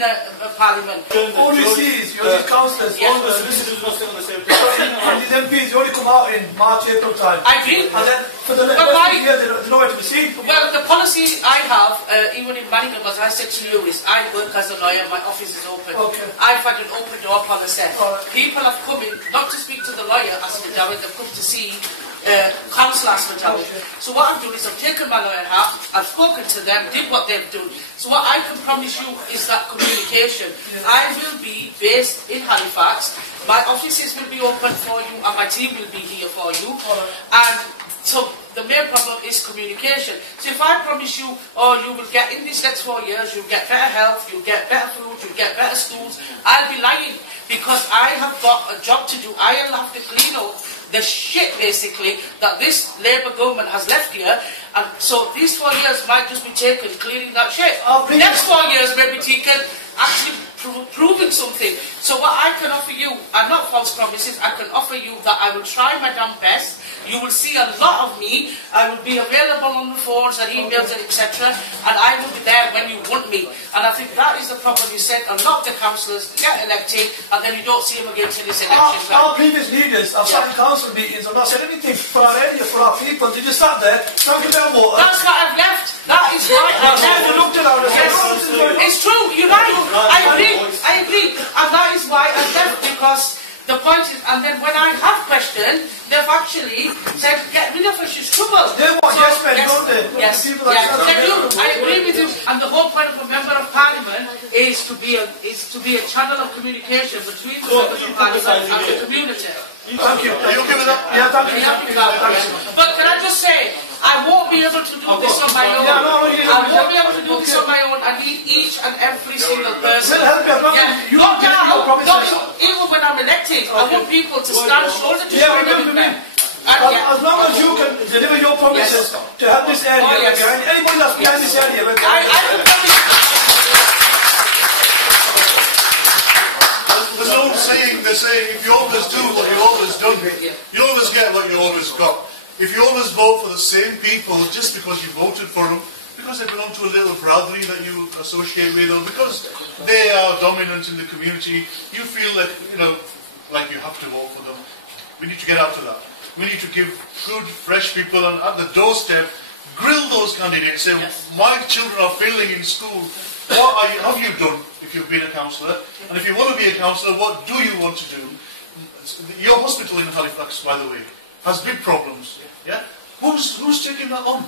Parliament. All you see is your councillors, all the solicitors not sitting on the same place. And these MPs only come out in March, April time. I agree. And then for the rest of the year, they're nowhere to be seen. Well, the policy I have, even in Manningham, as I said to you, is I work as a lawyer, my office is open. I've had an open door policy. People have come in, not to speak to the lawyer, Asma Jawed, they've come to see Councillor Asma Jawed. So what I've done is I've taken my lawyer hat, I've spoken to them, did what they've done. So what I can promise you is that communication. I will be based in Halifax, my offices will be open for you and my team will be here for you. And so the main problem is communication. So if I promise you, you will get in these next 4 years, you'll get better health, you'll get better food, you'll get better schools, I'll be lying, because I have got a job to do. I'll have to clean up the shit, basically, that this Labour government has left here. And so these 4 years might just be taken clearing that shit. The next 4 years may be taken actually proving something. So what I can offer you are not false promises. I can offer you that I will try my damn best. You will see a lot of me. I will be available on the phones and emails and etc. And I will be there when you want me. And I think that is the problem you said. A lot of the councillors get elected and then you don't see them again till this election. Our previous leaders have sat in council meetings and not said anything for our area, for our people. They just sat there, drinking their water. That's why I've left. That is why I've left. Looked at our It's true, you're right. I agree. And that is why I've left, because the point is, and then when I have questioned, they've actually said, get rid of us, she's trouble. They want yes men, don't they? Yes, I agree with you. And the whole point of a member of Parliament is to be a channel of communication between the members of Parliament and the community. Thank you. Are you okay with that? Yeah, thank you. But can I just say, I won't be able to do this on my own. I won't be able to do this on my own. I need each and every single person. Even when I'm elected, I want people to stand shoulder to shoulder with me. As long as you can deliver your promises to help this area, anybody that's behind this area, there's no saying, they're saying, if you always do what you always done, you always get what you always got. If you always vote for the same people just because you voted for them, because they belong to a little brotherly that you associate with, or because they are dominant in the community, you feel that, like you have to vote for them. We need to get out of that. We need to give good, fresh people and at the doorstep, grill those candidates, say, my children are failing in school. What have you done if you've been a councillor? And if you want to be a councillor, what do you want to do? Your hospital in Halifax, by the way, has big problems. Yeah? Who's taking that on?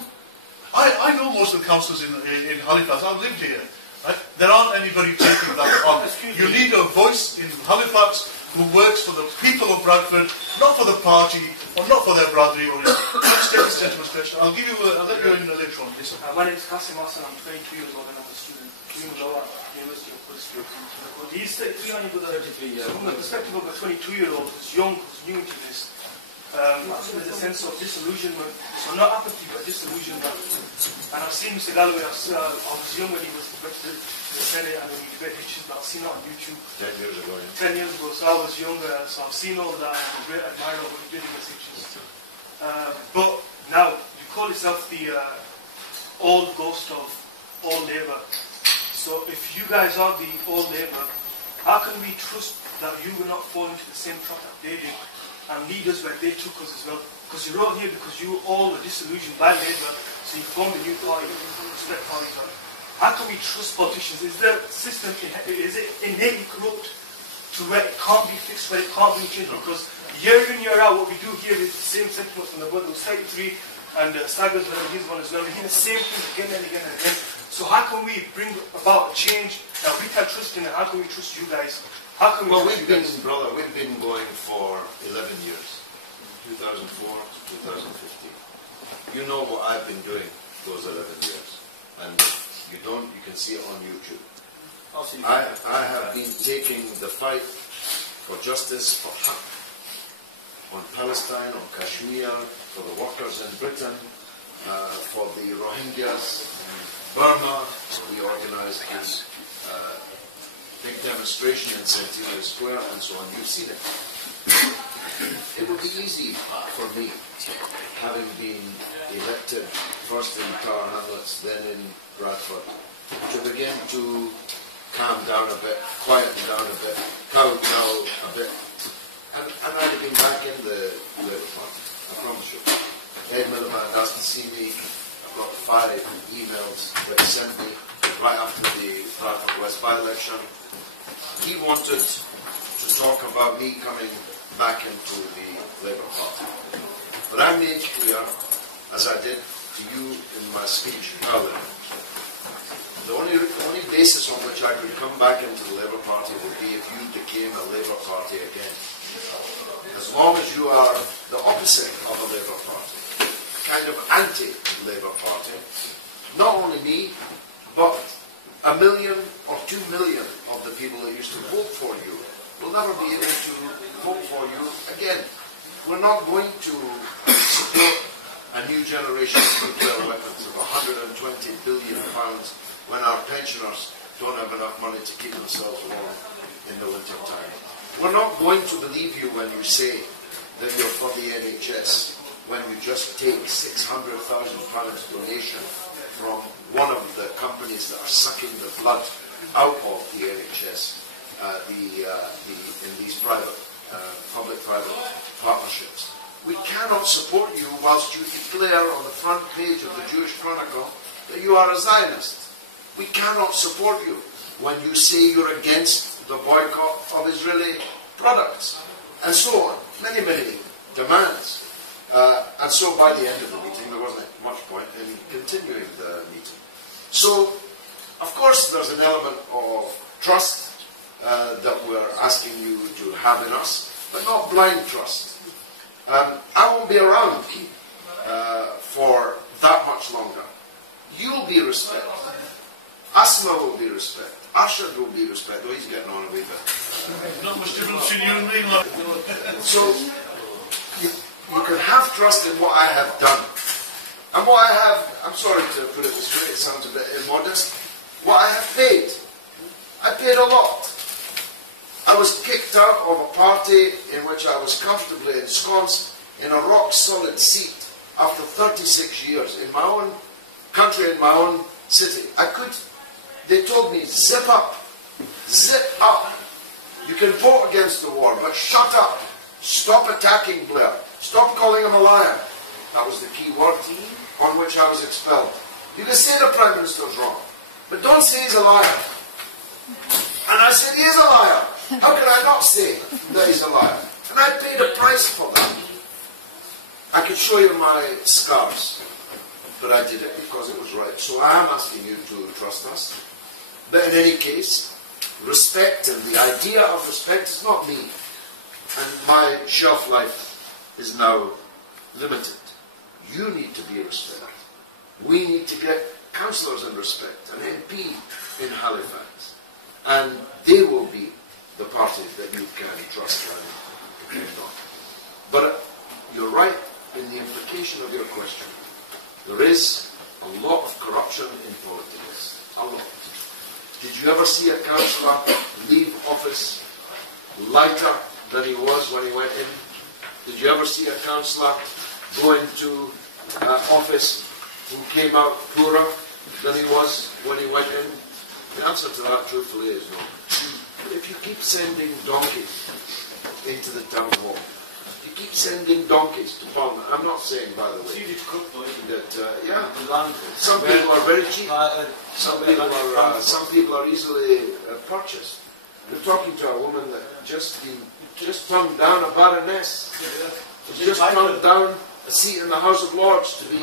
I know most of the councillors in Halifax. I've lived here. Right? There aren't anybody taking that on. You need a voice in Halifax who works for the people of Bradford, not for the party, or not for their brotherly. Let's take this gentleman's question. I'll let you in later on. Listen. My name is Qasim Hassan. I'm 22 years old and I'm a student doing law at the University of Bristol. These 3 from the perspective of a 22-year-old who's young, who's new into this, there's a sense of disillusionment. So not apathy, but disillusionment. And I've seen Mr. Galloway. I was young when he was elected to the Senate and when he debated issues, but I've seen it on YouTube. 10 years ago, yeah. 10 years ago, so I was younger, so I've seen all that and I'm a great admirer of what he did in those issues. But now, you call yourself the old ghost of all Labour. So if you guys are the old Labour, how can we trust that you will not fall into the same trap that they did and lead us where they took us as well? Because you're out here because you all were disillusioned by Labour, so you formed a new party, Respect Party. How can we trust politicians? Is the system, is it innately corrupt to where it can't be fixed, where it can't be changed? Because year in, year out, what we do here is the same sentiments from the brother who's 33 and Sagar's one, his one as well. We hear the same thing again and again and again. So how can we bring about a change Now we can't trust in it. How can we trust you guys? How can we Well, trust you guys? brother, we've been going for 11 years, 2004 to 2015. You know what I've been doing those 11 years, and you can see it on YouTube. I have been taking the fight for justice for Haq, on Palestine, on Kashmir, for the workers in Britain, for the Rohingyas in Burma. So we organized this big demonstration in Centennial Square and so on. You've seen it. It would be easy for me, having been elected first in Tower Hamlets, then in Bradford, to begin to calm down a bit, quieten down a bit, kowtow a bit. And I'd have been back in the Labour Party, I promise you. Ed Miliband asked to see me. I've got 5 emails that he sent me right after the Bradford West by-election. He wanted to talk about me coming back into the Labour Party. But I made clear, as I did to you in my speech in Parliament, the only basis on which I could come back into the Labour Party would be if you became a Labour Party again. As long as you are the opposite of a Labour Party, kind of anti-Labour Party, not only me, but 1 million or 2 million of the people that used to vote for you will never be able to vote for you again. We're not going to support a new generation of nuclear weapons of £120 billion when our pensioners don't have enough money to keep themselves warm in the winter time. We're not going to believe you when you say that you're for the NHS, when you just take £600,000 donation from one of the companies that are sucking the blood out of the NHS in these public-private partnerships. We cannot support you whilst you declare on the front page of the Jewish Chronicle that you are a Zionist. We cannot support you when you say you're against the boycott of Israeli products, and so on. Many, many demands. And so by the end of the meeting, there wasn't much point in continuing the meeting. So, of course, there's an element of trust that we're asking you to have in us, but not blind trust. I won't be around for that much longer. You'll be respected. Asma will be respected. Arshad will be respected. Oh, he's getting on a wee bit. Not much difference between you and me, look. So, you can have trust in what I have done. And what I have, I'm sorry to put it this way, it sounds a bit immodest, what I have paid. I paid a lot. I was kicked out of a party in which I was comfortably ensconced in a rock-solid seat after 36 years in my own country, in my own city. They told me, zip up, zip up. You can vote against the war, but shut up. Stop attacking Blair. Stop calling him a liar. That was the key word on which I was expelled. You can say the Prime Minister's wrong, but don't say he's a liar. And I said, he is a liar. How can I not say that he's a liar? And I paid a price for that. I could show you my scars, but I did it because it was right. So I am asking you to trust us. But in any case, respect, and the idea of respect is not me. And my shelf life is now limited. You need to be respected. We need to get councillors in respect, an MP in Halifax. And they will be the party that you can trust and depend on. But you're right in the implication of your question. There is a lot of corruption in politics. A lot. Did you ever see a councillor leave office lighter than he was when he went in? Did you ever see a councillor go into office who came out poorer than he was when he went in? The answer to that, truthfully, is no. But if you keep sending donkeys into the town hall, if you keep sending donkeys to Parliament, I'm not saying, by the way, that, some people are very cheap. Some people are easily purchased. You're talking to a woman that just turned down a baroness. Just turned down a seat in the House of Lords to be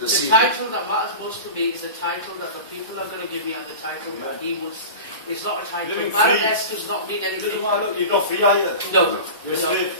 the title that matters most to me is the title that the people are going to give me, and the title that he was. It's not a title. Baroness does not mean anything. You're not free, are you? No. You're a slave.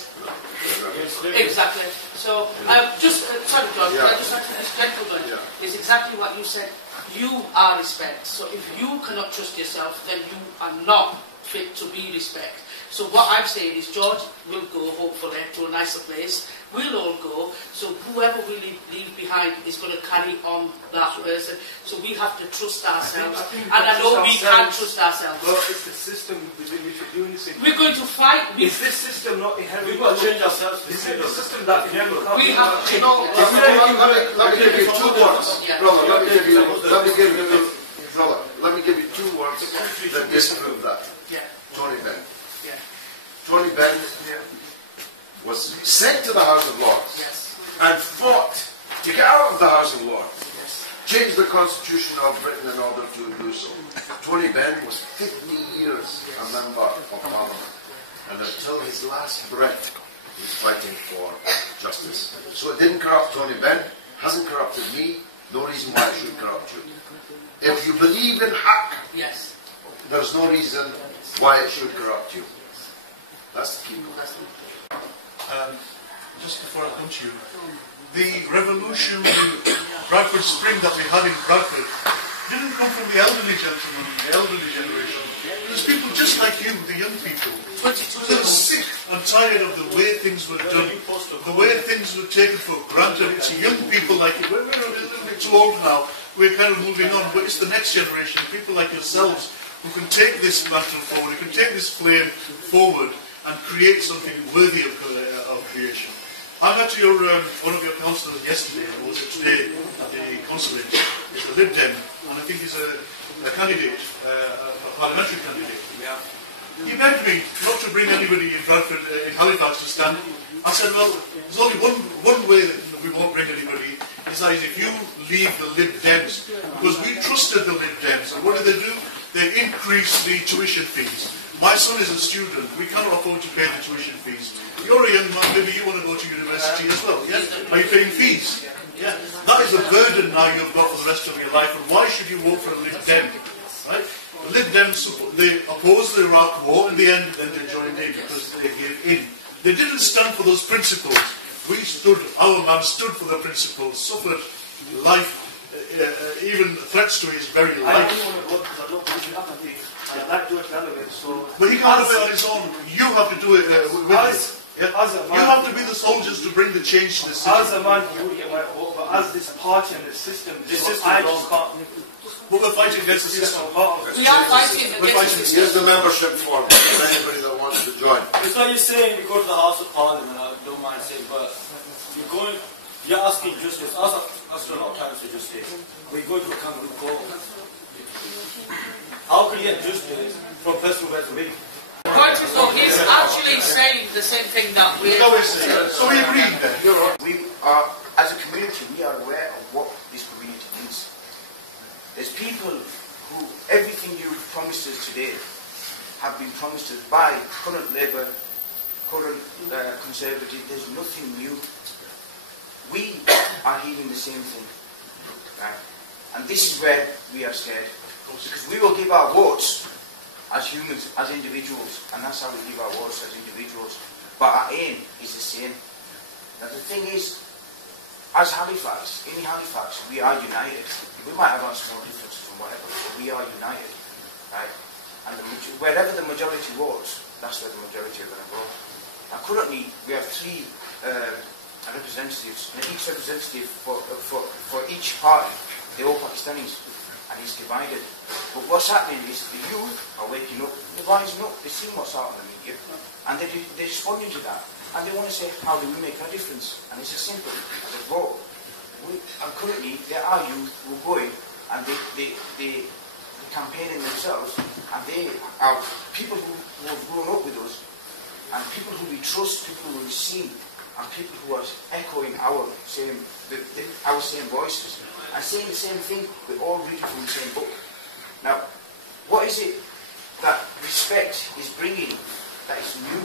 Exactly. So, sorry, John, I just had to this gentleman is exactly what you said. You are respect. So if you cannot trust yourself, then you are not fit to be respect. So what I'm saying is George will go, hopefully, to a nicer place. We'll all go. So whoever we leave behind is going to carry on that person. So we have to trust ourselves. And I know we can trust ourselves. But it's the system within which we're doing this. We're going to fight. Is this system not inherently... We've got to change ourselves. Is it the system that inherently... We have to know... Let me give you 2 words. Brother, let me give you 2 words that disprove that. Tony Benn. Tony Benn was sent to the House of Lords and fought to get out of the House of Lords, change the Constitution of Britain in order to do so. Tony Benn was 50 years a member of Parliament, and until his last breath he was fighting for justice. So it didn't corrupt Tony Benn, hasn't corrupted me, no reason why it should corrupt you. If you believe in haq, there's no reason why it should corrupt you. That's the key. Just before I come to you, the revolution, Bradford Spring that we had in Bradford didn't come from the elderly gentlemen, the elderly generation. It was people just like you, the young people. They were sick and tired of the way things were done, the way things were taken for granted. It's young people like you. We're a little bit too old now. We're kind of moving on, but it's the next generation, people like yourselves, who can take this battle forward, who can take this flame forward and create something worthy of creation. I met one of your councillors yesterday, or was it today, at the consulate. He's a Lib Dem, and I think he's a candidate, a parliamentary candidate. He begged me not to bring anybody in Bradford, in Halifax, to stand. I said, well, there's only one way that we won't bring anybody, is that if you leave the Lib Dems, because we trusted the Lib Dems, and what do? They increase the tuition fees. My son is a student. We cannot afford to pay the tuition fees. You're a young man, maybe you want to go to university as well, yeah? Are you paying fees? Yeah. That is a burden now you've got for the rest of your life, and why should you vote for a Lib Dem? Right? The Lib Dems, they opposed the Iraq War in the end, then they joined in because they gave in. They didn't stand for those principles. Our man stood for the principles, suffered life, even threats to his very life. I don't want to vote because I don't believe in apathy. I like George Galloway, so... But he can't do it on his own. You have to do it with us. You have to be the soldiers to bring the change to the city. As a man, you would get my vote, but as this party and this system I just can't... But we're fighting against the system. We are fighting against the system. Here's the membership form for anybody that wants to join. It's like you're saying you go to the House of Parliament, I don't mind saying, but you're asking justice. Us don't have time for justice. We're going to a kangaroo court. How can you get justice from a person who has a ring? The point is, though, he's actually saying the same thing that we're saying. So we agree there. We are, as a community, we are aware of what this community needs. There's people who, everything you've promised us today have been promised us by current Labour, current Conservative. There's nothing new. We are hearing the same thing. Right? And this is where we are scared. Because we will give our votes as humans, as individuals, and that's how we give our votes as individuals. But our aim is the same. Now the thing is, as Halifax, in Halifax, we are united. We might have our small differences and whatever, but we are united. Right? And wherever the majority votes, that's where the majority are going to vote. Now currently, we have 3 representatives, and each representative for each party, they're all Pakistanis. And it's divided. But what's happening is the youth are waking up, they're rising up, they're seeing what's out in the media, and they're responding to that. And they want to say, how do we make a difference? And it's as simple as a vote. And currently, there are youth who are going, and they're campaigning themselves, and they are people who have grown up with us, and people who we trust, people who we've seen, and people who are echoing our same voices. And saying the same thing, we're all reading from the same book. Now, what is it that respect is bringing that is new?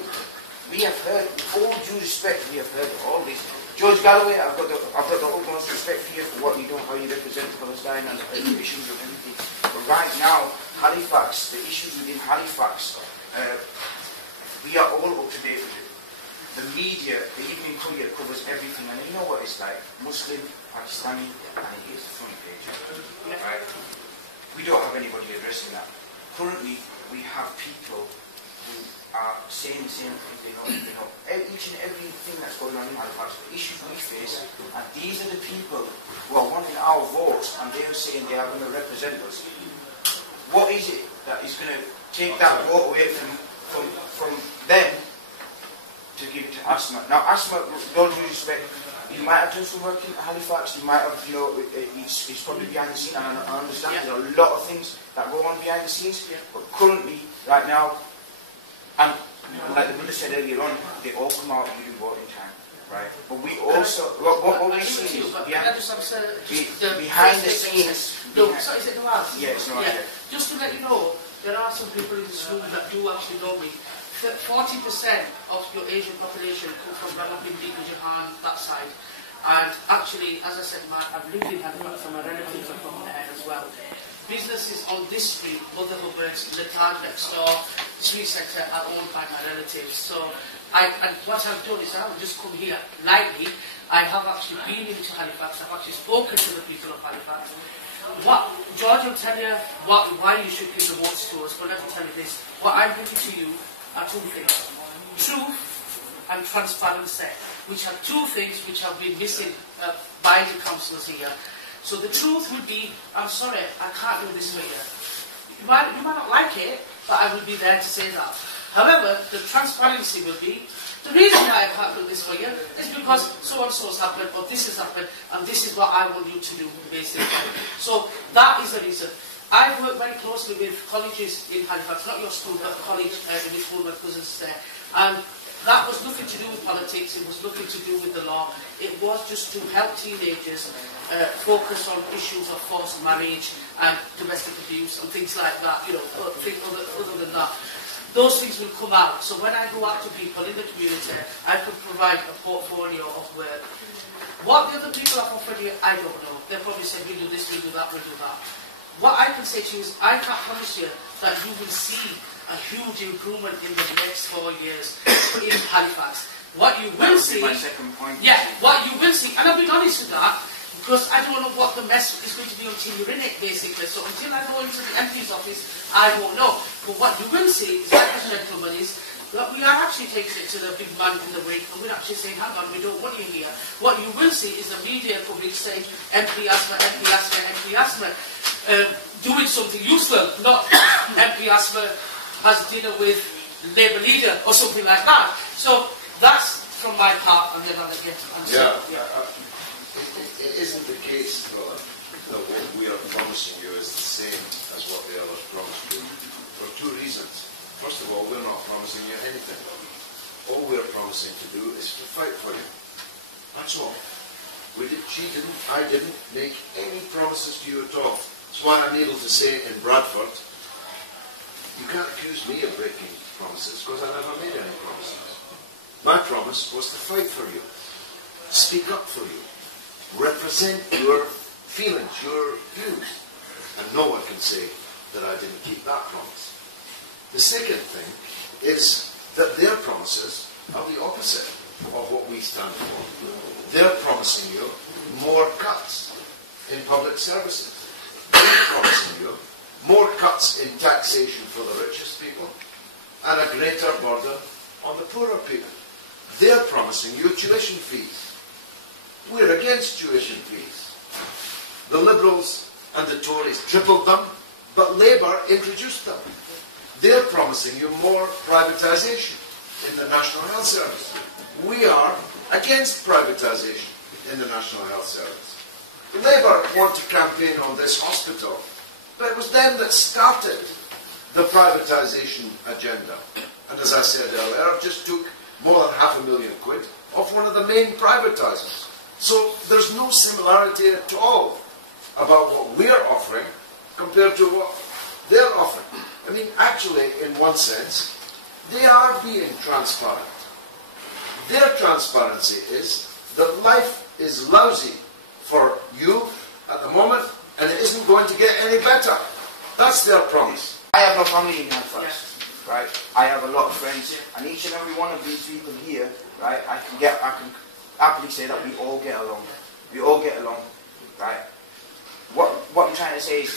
We have heard, with all due respect, we have heard all this. George Galloway, I've got the utmost respect for you for what you do, how you represent Palestine and the issues of everything. But right now, Halifax, the issues within Halifax, we are all up to date with it. The media, the Evening Courier covers everything, and you know what it's like, Muslim, Pakistani, and it is the front page. Right? We don't have anybody addressing that. Currently, we have people who are saying the same thing, they know each and everything that's going on in Halifax, the issues we face, and these are the people who are wanting our votes, and they're saying they are going to represent us. What is it that is going to take that vote away from them to give it to Asma? Now, Asma, with all due respect, you might have done some work in Halifax, you might have, you know, it's probably behind the scenes, and I understand there are a lot of things that go on behind the scenes, but currently, right now, and like the brother said earlier on, they all come out during voting time, right? But we also, what we see is behind the scenes. No, sorry, is it Nawaz? Yes, no, yeah. Just to let you know, there are some people in this room that do actually know me. 40% of your Asian population come from Rawalpindi, Japan, that side. And actually, as I said, I've lived in Halifax, so my relatives are from there as well. Businesses on this street, Mother Hubbard's, the Taj next door, Street Centre, are owned by my relatives. So, and what I've done is I've just come here lightly. I have actually been into Halifax, I've actually spoken to the people of Halifax. George will tell you why you should give the votes to us, but let me tell you this. What I'm bringing to you are two things. Truth and transparency, which are two things which have been missing by the councillors here. So the truth would be, I'm sorry, I can't do this for you. You might not like it, but I will be there to say that. However, the transparency will be, the reason why I can't do this for you is because so-and-so has happened, or this has happened, and this is what I want you to do, basically. So that is the reason. I've worked very closely with colleges in Halifax, not your school, but the college in the school, my cousins there. And that was nothing to do with politics, it was nothing to do with the law. It was just to help teenagers focus on issues of forced marriage and domestic abuse and things like that, you know, other than that. Those things will come out. So when I go out to people in the community, I could provide a portfolio of work. What the other people have offered you, I don't know. They'll probably say, we'll do this, we'll do that, we'll do that. What I can say to you is, I can't promise you that you will see a huge improvement in the next 4 years in Halifax. What you will see... my second point. Yeah, what you will see, and I'll be honest with that, because I don't know what the mess is going to be until you're in it, basically. So until I go into the MP's office, I won't know. But what you will see, is like this gentleman is, that we are actually taking it to the big man in the ring, and we're actually saying, hang on, we don't want you here. What you will see is the media coverage saying, MP Asma, MP Asma, MP Asma, doing something useful, not MP Asma has dinner with Labour leader, or something like that. So that's from my part, and then I'll get to answer. It isn't the case, brother, that what we are promising you is the same as what the others promised you, for two reasons. First of all, we're not promising you anything. All we're promising to do is to fight for you. That's all. I didn't make any promises to you at all. That's why I'm able to say in Bradford, you can't accuse me of breaking promises because I never made any promises. My promise was to fight for you, speak up for you, represent your feelings, your views. And no one can say that I didn't keep that promise. The second thing is that their promises are the opposite of what we stand for. They're promising you more cuts in public services. They're promising you more cuts in taxation for the richest people and a greater burden on the poorer people. They're promising you tuition fees. We're against tuition fees. The Liberals and the Tories tripled them, but Labour introduced them. They're promising you more privatisation in the National Health Service. We are against privatisation in the National Health Service. Labour want to campaign on this hospital, but it was them that started the privatisation agenda. And as I said earlier, just took more than £500,000 off one of the main privatisers. So there's no similarity at all about what we're offering compared to what they're offering. I mean, actually, in one sense, they are being transparent. Their transparency is that life is lousy for you at the moment, and it isn't going to get any better. That's their promise. I have no family in Halifax, right? I have a lot of friends, and each and every one of these people here, right? I can happily say that we all get along. We all get along, right? What I'm trying to say is,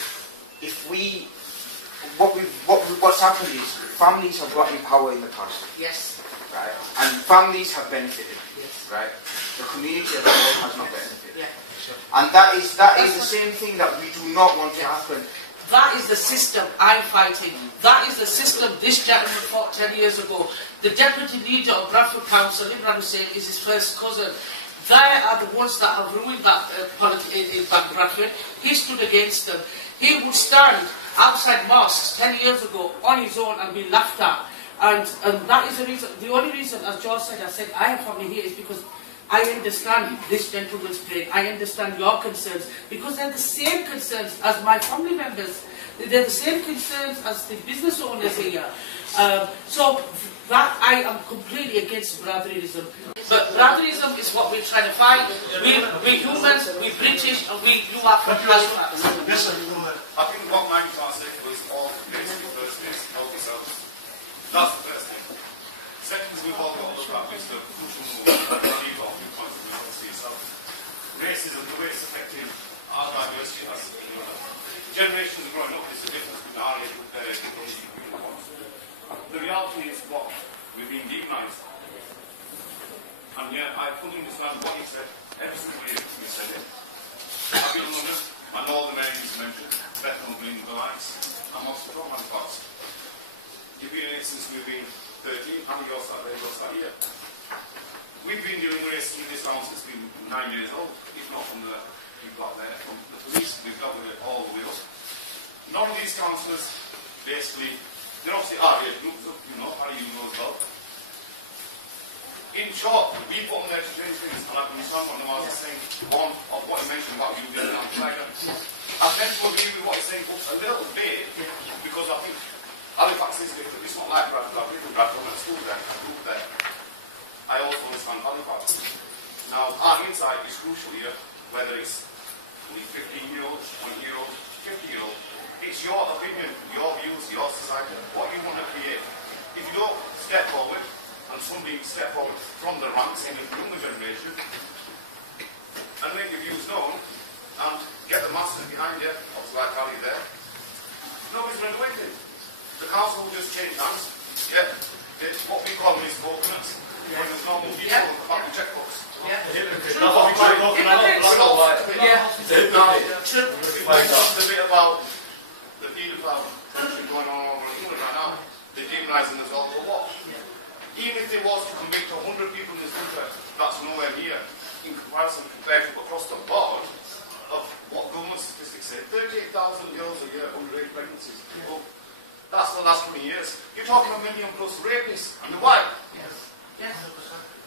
what's happened is families have got in power in the past. Yes. Right? And families have benefited. Yes. Right? The community as a whole has not benefited. Yeah. And that is the same thing that we do not want to happen. That is the system I'm fighting. That is the system this gentleman fought 10 years ago. The deputy leader of Bradford Council, Imran Hussain, is his first cousin. They are the ones that have ruined that in Bradford. He stood against them. He would stand outside mosques 10 years ago on his own and be laughed at. And that is the reason. The only reason, as George said, I have family here is because I understand this gentleman's pain. I understand your concerns, because they're the same concerns as my family members. They're the same concerns as the business owners here. So that I am completely against brotherism. But brotherism is what we're trying to fight. We're humans, we're British, and we do our from Halifax. I think what Maggie translated was all basically first is help yourselves. That's the first thing. Second is we've all got to look at is the crucial move that you got to contribute to yourself. Racism, the way it's affecting our diversity as generations are growing up, there's a difference between our generation and the ones. The reality is what we've been demonized. And yeah, I fully understand what you said. Every single year you said it. I've been in London, I know all the names you mentioned, Bethnal Green, the likes, and most of them Halifax. You've been in it since we've been 13, how many years are there, years are here? We've been doing racism in this town since we've been 9 years old, if not from the people out there, from the police, we've dealt with it all the way up. None of these councillors, basically, they're obviously our age groups, you know, how you know as well. In short, we put on there to change things, and I can understand what Nawaz is saying, one of what he mentioned about you being an outsider. I tend to agree with what he's saying a little bit, because I think Halifax is different. It's not like Bradford. I've lived in Bradford, I went to school there, I grew up there. I also understand Halifax. Now, our insight is crucial here, whether it's 15-year-old, 20-year-old, 50-year-old. It's your opinion, your views, your society, what you want to create. If you don't step forward, and somebody step forward from the ranks in the younger generation, and make your views known, and get the masses behind you, obviously like Ali there, nobody's going to do anything. The council will just change hands, get what we call these coconuts, when there's normal people on the back of checkbooks. That's what we call coconuts. Now, we went on the bit about the paedophile going on over in England right now. They're demonising us all for what? Even if they was to convict 100 people in this country, that's nowhere near, in comparison compared to across the board of what government statistics say. 38,000 girls a year underage pregnancies. Well, that's the last 20 years. You're talking a million plus rapists, and why? Yes. Yes.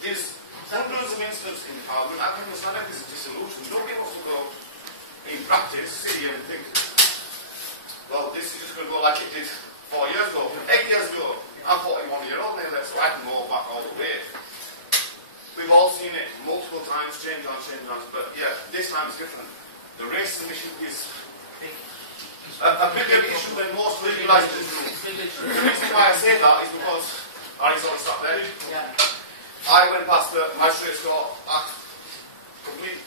There's hundreds of incidents in Parliament. I can understand that there's a disillusion. Nobody wants to go in practice, sit here and think, well, this is just going to go like it did 4 years ago, 8 years ago. I'm 41-year-old nearly, so I can go back all the way. We've all seen it multiple times, change on, but yeah, this time is different. The racism issue is a bigger issue than most legalised issues. The reason why I say that is because Harry's already sat there. I went past the magistrate's court at complete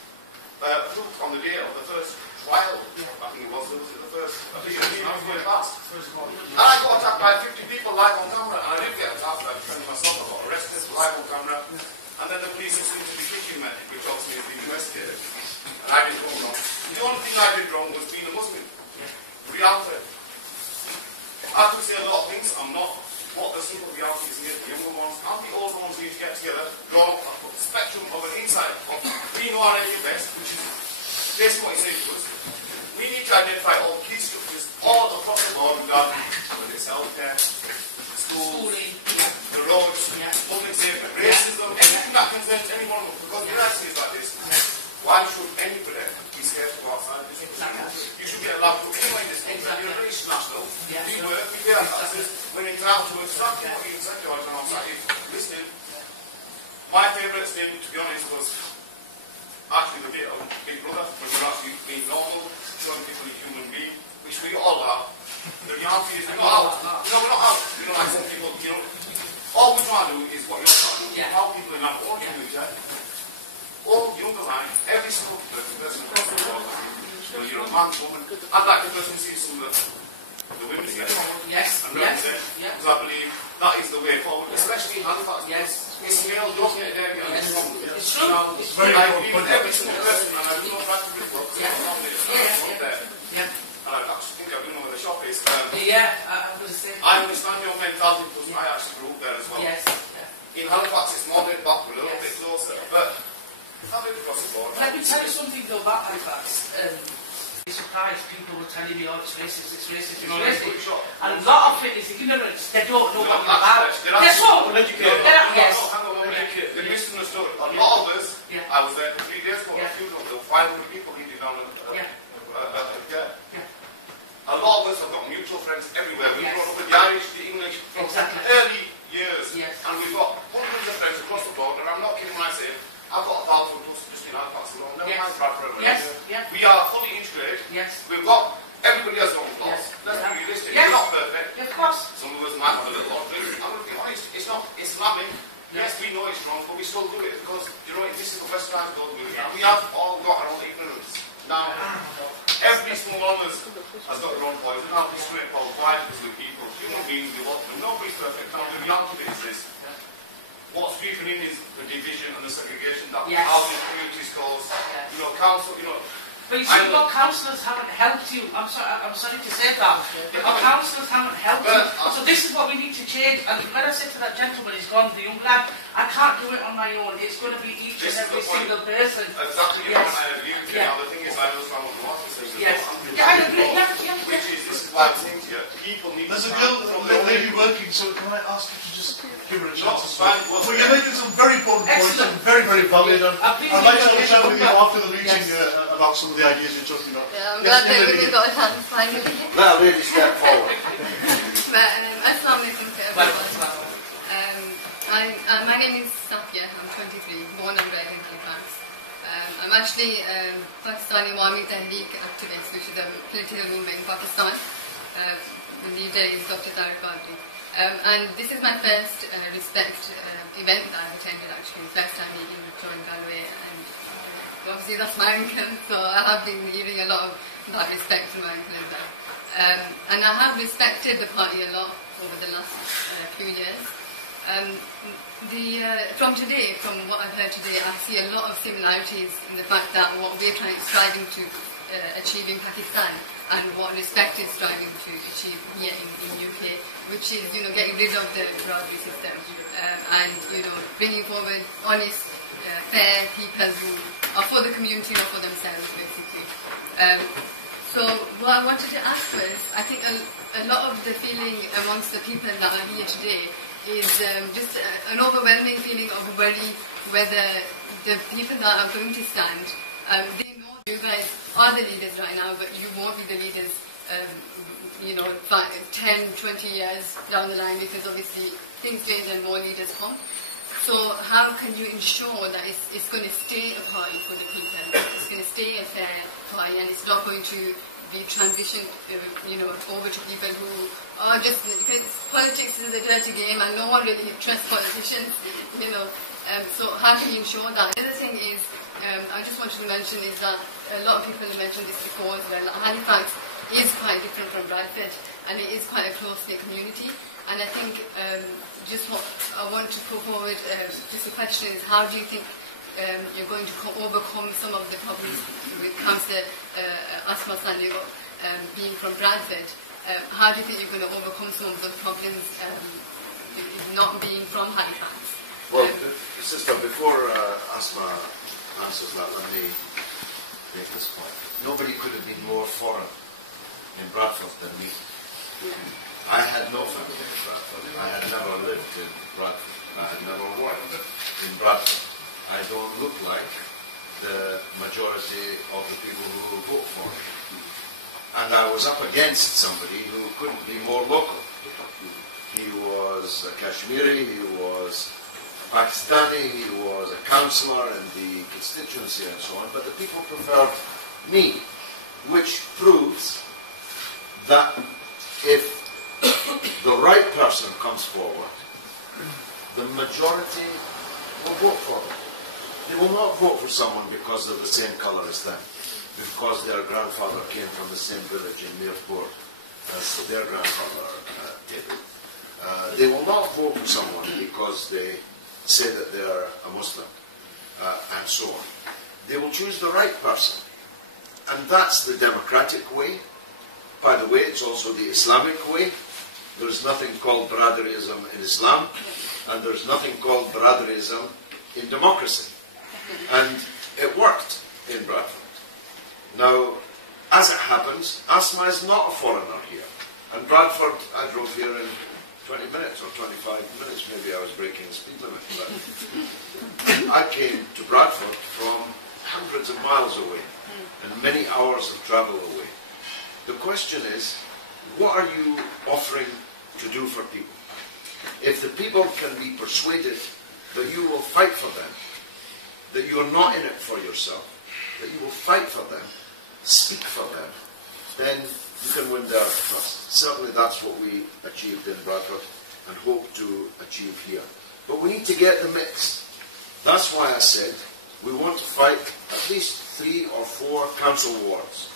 proof on the day of the first trial. I think it was the first appeal. I was going past. And I got attacked by 50 people live on camera, and I didn't get attacked, I defended myself, I got arrested live on camera, and then the police seemed to be kicking me, which obviously has been investigated. And I did wrong. The only thing I did wrong was being a Muslim. Reality. I could say a lot of things, I'm not. What the simple reality is here, the younger ones and the older ones need to get together, draw a spectrum of an insight of we know our area best, which is basically what he's saying to us. We need to identify all key structures all across the board regarding whether it's healthcare, schools, the roads, public safety, racism, anything that concerns any one of us. Because the reality is like this. Why should anybody be scared to go outside this country? You should be allowed to anyway in this country. You're a British national. We work, we pay our taxes. When it's out to work, start what you said, George, and I'm sorry, listening. My favourite thing, to be honest, was actually the bit of Big Brother, when you're actually being normal, showing people a human being, which we all are. The reality is we're not out. No, we're not out. You know, like some people, you know, all we're trying to do is what you're trying to do. Yeah. How people in our own community, all younger man, every single person across the world, whether you're a man, woman, I'd like to person see some of the women step forward and represent, because I believe that is the way forward, especially in Halifax. Yes. It's male, don't get there, girl. It's true. It's very I agree with every single person, and I do not like to be broke. And I actually think I do know where the shop is. I was saying. I understand your mentality because I actually grew up there as well. Yes. In Halifax, it's more laid back, we're a little bit closer, but it's not really across the board. Let me tell you something though about Halifax. I'm surprised people were telling me, oh, it's racist, it's racist, it's racist. And a lot of it is ignorance. They don't know what you're about. Guess what? Yes. They misunderstood. A lot of us, I was there for 3 days for a funeral, there were 500 people leading down a lot of us have got mutual friends everywhere. We've grown up with the Irish, the English, from early years. And we've got hundreds of friends across the board, and I'm not kidding when I say I've got 1,000 plus just in Halifax alone. Never mind Bradford. We are fully integrated. We've got everybody has their own flaws. Let's be realistic. We're not perfect. Of course. Some of us might have a little odd things. I'm going to be honest, it's not Islamic. Yes, we know it's wrong, but we still do it because, you know, this is the best time to do it. And we have all got our own ignorance. Now, every single one of us has got their own poison. I'll be straightforward. Why? Because we're people. Human beings, we want them. Nobody's perfect. Now, the reality is this. What's creeping in is the division and the segregation that housing communities cause. You know, council, you know. But you see, what councillors haven't helped you. I'm sorry to say that. Our councillors haven't helped you. So this is what we need to change. And when I said to that gentleman, he's gone, the young lad, I can't do it on my own. It's going to be each and every single person. Exactly. Yes. I agree with you. Now, the thing is, I understand what the market says. Yes. I agree. Which is, this is why I'm saying to you, people need There's to a girl that may be working, so can I ask you to just give her a chance? Well, you're making some very important points and very, very valid. And I'd like to have a chat with you after the meeting about some of the ideas you're talking about. Yeah, I'm glad that we got a chance finally. Now really step forward. But assalamu alaikum to everyone. My name is Safia, I'm 23, born and bred in Halifax. I'm actually Pakistani Awami Tehreek activist, which is a political movement in Pakistan. The leader is Dr. Tariq Qadri. And this is my first Respect event that I've attended actually, first time meeting with Galloway, and obviously that's my uncle, so I have been hearing a lot of that respect from my uncle as well. And I have respected the party a lot over the last few years. From today, from what I've heard today, I see a lot of similarities in the fact that what we're striving to achieve in Pakistan and what Respect is striving to achieve here in UK, which is, you know, getting rid of the bribery system and, you know, bringing forward honest, fair people who are for the community, not for themselves, basically. So what I wanted to ask was, I think a lot of the feeling amongst the people that are here today is just an overwhelming feeling of worry whether the people that are going to stand, they know you guys are the leaders right now, but you won't be the leaders, you know, 10, 20 years down the line, because obviously things change and more leaders come. So how can you ensure that it's going to stay a party for the people, it's going to stay a fair party, and it's not going to be transitioned, you know, over to people who are just, because politics is a dirty game and no one really trusts politicians, you know. So how can you ensure that? The other thing is, I just wanted to mention is that a lot of people have mentioned this before as well. Halifax is quite different from Bradford, and it is quite a close-knit community. And I think just what I want to put forward, just a question is, how do you think you're going to overcome some of the problems with Councillor Asma Sandigo being from Bradford? How do you think you're going to overcome some of those problems not being from Halifax? Well, Sister, before Asma answers that, let me make this point. Nobody could have been more foreign in Bradford than me. I had no family in Bradford. I had never lived in Bradford. I had never worked in Bradford. I don't look like the majority of the people who will vote for me. And I was up against somebody who couldn't be more local. He was a Kashmiri, he was Pakistani, he was a councillor in the constituency and so on, but the people preferred me, which proves that if the right person comes forward, the majority will vote for them. They will not vote for someone because they're the same colour as them, because their grandfather came from the same village in Mirpur as their grandfather did. They will not vote for someone because they say that they are a Muslim, and so on. They will choose the right person. And that's the democratic way. By the way, it's also the Islamic way. There's nothing called brotherhoodism in Islam, and there's nothing called brotherhoodism in democracy. And it worked in Bradford. Now, as it happens, Asma is not a foreigner here. And Bradford, I drove here in 20 minutes or 25 minutes, maybe I was breaking the speed limit. But I came to Bradford from hundreds of miles away and many hours of travel away. The question is, what are you offering to do for people? If the people can be persuaded that you will fight for them, that you are not in it for yourself, that you will fight for them, speak for them, then you can win their trust. Certainly that's what we achieved in Bradford and hope to achieve here. But we need to get the mix. That's why I said we want to fight at least 3 or 4 council wards.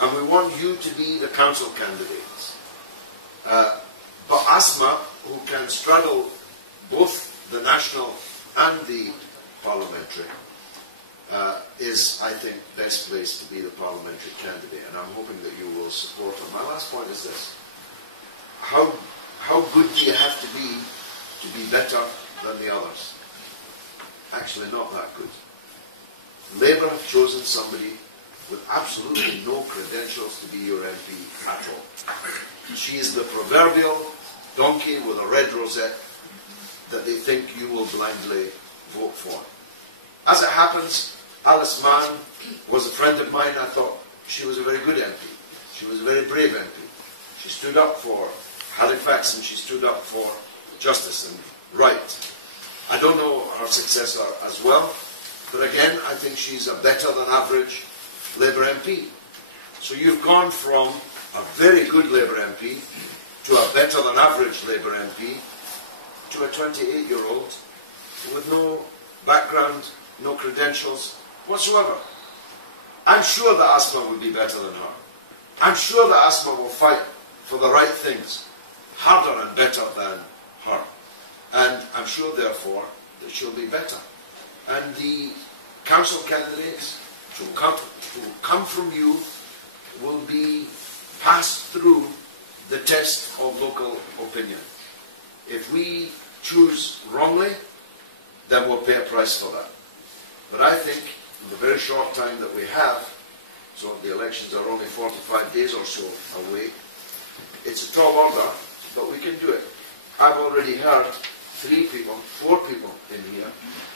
And we want you to be the council candidates. But Asma, who can straddle both the national and the parliamentary, is, I think, best placed to be the parliamentary candidate, and I'm hoping that you will support her. My last point is this. How good do you have to be better than the others? Actually, not that good. Labour have chosen somebody with absolutely no credentials to be your MP at all. She is the proverbial donkey with a red rosette that they think you will blindly vote for. As it happens, Alice Mann was a friend of mine. I thought she was a very good MP. She was a very brave MP. She stood up for Halifax and she stood up for justice and right. I don't know her successor as well, but again, I think she's a better than average Labour MP. So you've gone from a very good Labour MP to a better than average Labour MP to a 28-year-old with no background, no credentials whatsoever. I'm sure that Asma will be better than her. I'm sure that Asma will fight for the right things, harder and better than her. And I'm sure, therefore, that she'll be better. And the council candidates who come from you will be passed through the test of local opinion. If we choose wrongly, then we'll pay a price for that. But I think in the very short time that we have, so the elections are only 45 days or so away, it's a tall order, but we can do it. I've already heard 4 people in here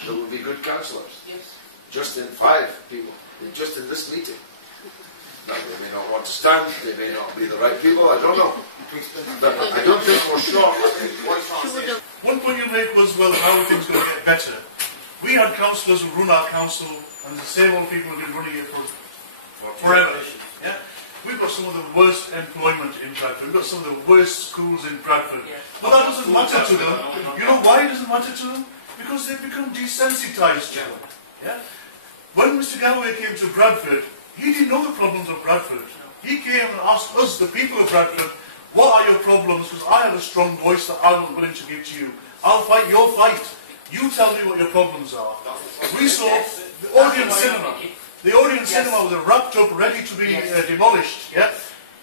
that will be good councillors. Yes. Just in 5 people, just in this meeting. Now, they may not want to stand, they may not be the right people, I don't know. But I don't think we're short. One point you made was, well, how are things going to get better? We had councillors who run our council, and the same old people have been running it for forever. Yeah? We've got some of the worst employment in Bradford. We've got some of the worst schools in Bradford. But that doesn't matter to them. You know why it doesn't matter to them? Because they've become desensitised to it. Yeah? When Mr. Galloway came to Bradford, he didn't know the problems of Bradford. He came and asked us, the people of Bradford, what are your problems? Because I have a strong voice that I'm willing to give to you. I'll fight your fight. You tell me what your problems are. We saw the Odeon Cinema. The Odeon Cinema was wrapped up, ready to be demolished. Yeah?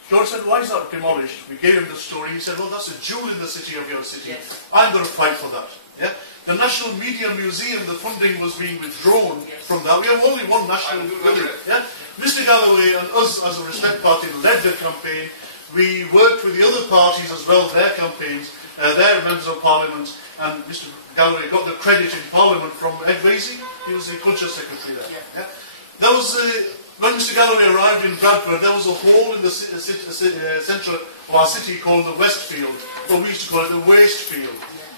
George said, why is that demolished? We gave him the story. He said, well, that's a jewel in the city of your city. I'm going to fight for that. Yeah? The National Media Museum, the funding was being withdrawn from that. We have only one national building. Yeah? Mr. Galloway and us as a Respect Party led the campaign. We worked with the other parties as well, their campaigns, their members of Parliament, and Mr. Galloway got the credit in Parliament from Ed Vasey. He was the Culture Secretary there. Yeah? There was, when Mr. Galloway arrived in Bradford, there was a hall in the centre of our city called the Westfield, or we used to call it the Waste Field.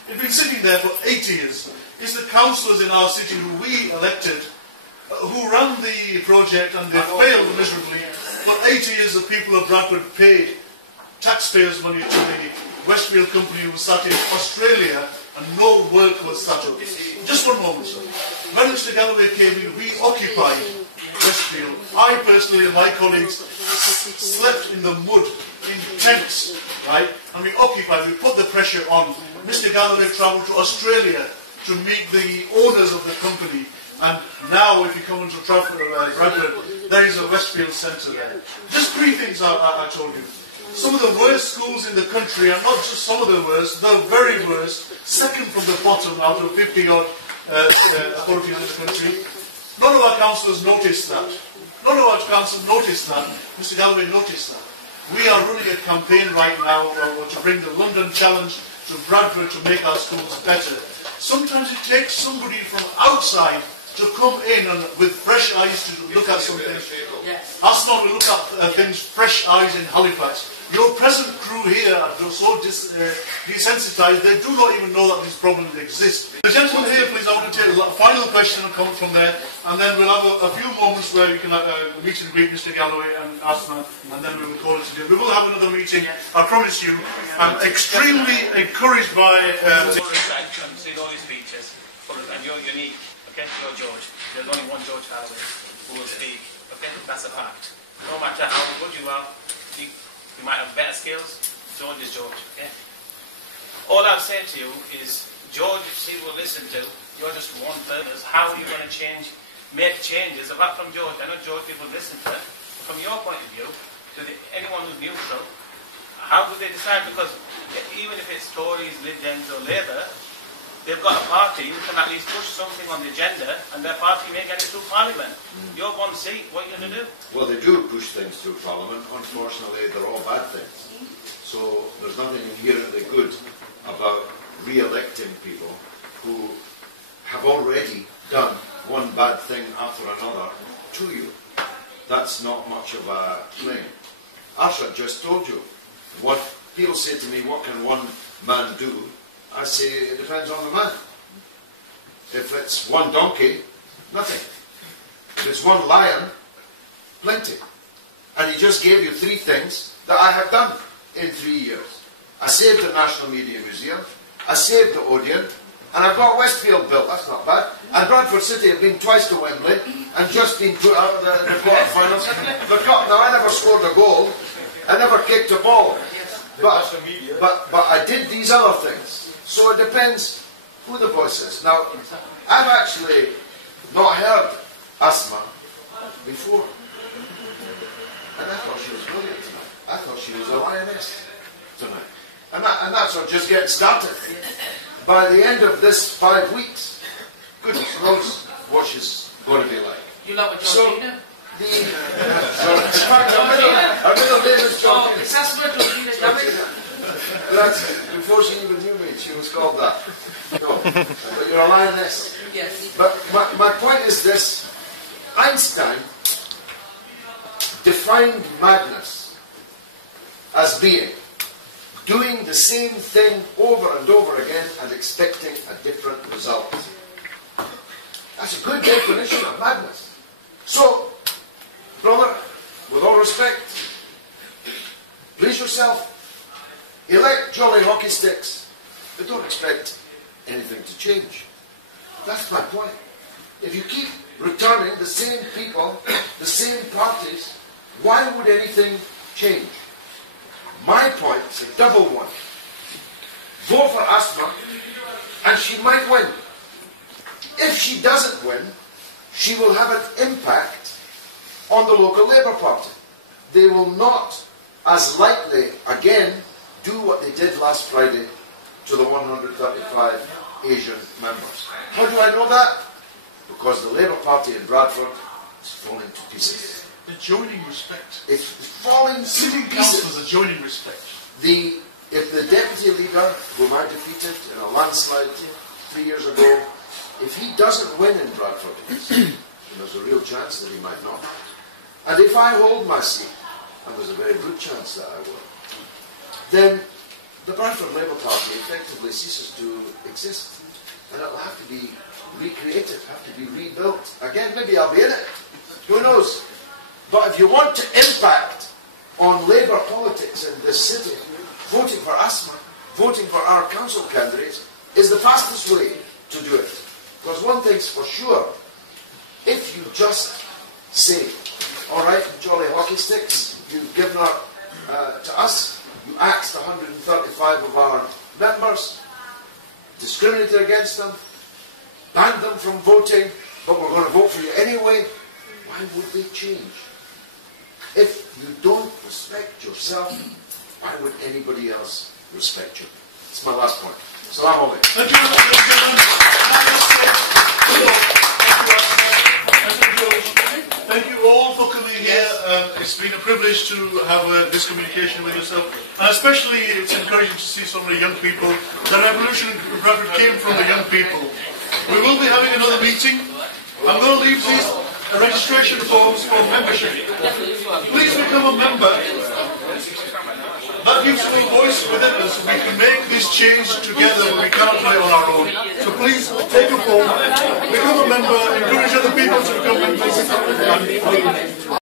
It had been sitting there for 8 years. It's the councillors in our city who we elected, who ran the project, and they failed miserably. For 80 years, the people of Bradford paid taxpayers' money to the Westfield company who sat in Australia, and no work was started. Just one moment, sir. When Mr. Galloway came in, we occupied Westfield. I personally and my colleagues slept in the mud, in tents, right? And we occupied, we put the pressure on. Mr. Galloway travelled to Australia to meet the owners of the company. And now, if you come into Bradford, there is a Westfield centre there. Just three things I told you. Some of the worst schools in the country, and not just some of the worst, the very worst, second from the bottom out of 50-odd authorities in the country. None of our councillors noticed that. None of our councillors noticed that. Mr. Galloway noticed that. We are running a campaign right now to bring the London Challenge to Bradford to make our schools better. Sometimes it takes somebody from outside to come in and with fresh eyes to look at something. Us not to look at things fresh eyes in Halifax. Your present crew here are so desensitized, they do not even know that these problems exist. The gentleman here, please, I want to take a final question and comment from there, and then we'll have a few moments where we can meet and greet Mr. Galloway and Asma, and then we will call it today. We will have another meeting, I promise you. I'm extremely encouraged by... seen all his features, and you're unique. Okay, you're George. There's only one George Galloway who will speak. Okay, that's a fact. No matter how good you are, you might have better skills. George is George. Okay. All I'll say to you is, George, he will listen to. You're just one third. How are you going to make changes? Apart from George, I know George people listen to it. From your point of view, anyone who's neutral, how do they decide? Because even if it's Tories, Lib Dems, or Labour, they've got a party who can at least push something on the agenda, and their party may get it through Parliament. You're one seat, what are you going to do? Well, they do push things through Parliament. Unfortunately, they're all bad things. So there's nothing inherently good about re-electing people who have already done one bad thing after another to you. That's not much of a claim. Arshad just told you. What people say to me, what can one man do? I say it depends on the man. If it's one donkey, nothing. If it's one lion, plenty. And he just gave you three things that I have done in 3 years. I saved the National Media Museum, I saved the Odeon, and I got Westfield built. That's not bad. And Bradford City have been twice to Wembley and just been put out of the quarter-finals. The cup. Now, I never scored a goal. I never kicked a ball. But I did these other things. So it depends who the voice is. Now, I've actually not heard Asma before. And I thought she was brilliant tonight. I thought she was a lioness tonight. And that's her just getting started. By the end of this 5 weeks, goodness knows what she's going to be like. You love a Georgina? That's before she even knew me, she was called that. No, but you're a lioness. Yes. But my point is this: Einstein defined madness as being doing the same thing over and over again and expecting a different result. That's a good definition of madness. So, brother, with all respect, please yourself. Elect jolly hockey sticks, but don't expect anything to change. That's my point. If you keep returning the same people, the same parties, why would anything change? My point is a double one. Vote for Asma, and she might win. If she doesn't win, she will have an impact on the local Labour Party. They will not, as likely, again, do what they did last Friday to the 135 Asian members. How do I know that? Because the Labour Party in Bradford is falling to pieces. They're joining respect. It's falling to pieces. Sitting councillors are joining respect. If the deputy leader, whom I defeated in a landslide 3 years ago, if he doesn't win in Bradford, there's a real chance that he might not. And if I hold my seat, and there's a very good chance that I will, then the Bradford Bradford Labour Party effectively ceases to exist. And it'll have to be recreated, have to be rebuilt. Again, maybe I'll be in it. Who knows? But if you want to impact on Labour politics in this city, voting for ASMA, voting for our council candidates, is the fastest way to do it. Because one thing's for sure, if you just say, all right, jolly hockey sticks, you've given to us, you axed 135 of our members, discriminated against them, banned them from voting, but we're going to vote for you anyway, why would they change? If you don't respect yourself, why would anybody else respect you? It's my last point. Assalamu alaikum. Thank you very much. Thank you all for coming here. It's been a privilege to have this communication with yourself. And especially it's encouraging to see so many young people. The revolution in Bradford came from the young people. We will be having another meeting. I'm going to leave these registration forms for membership. Please become a member. That gives us a voice within us. We can make this change together, but we cannot do it on our own. So please take a form, become a member, encourage other people to become members.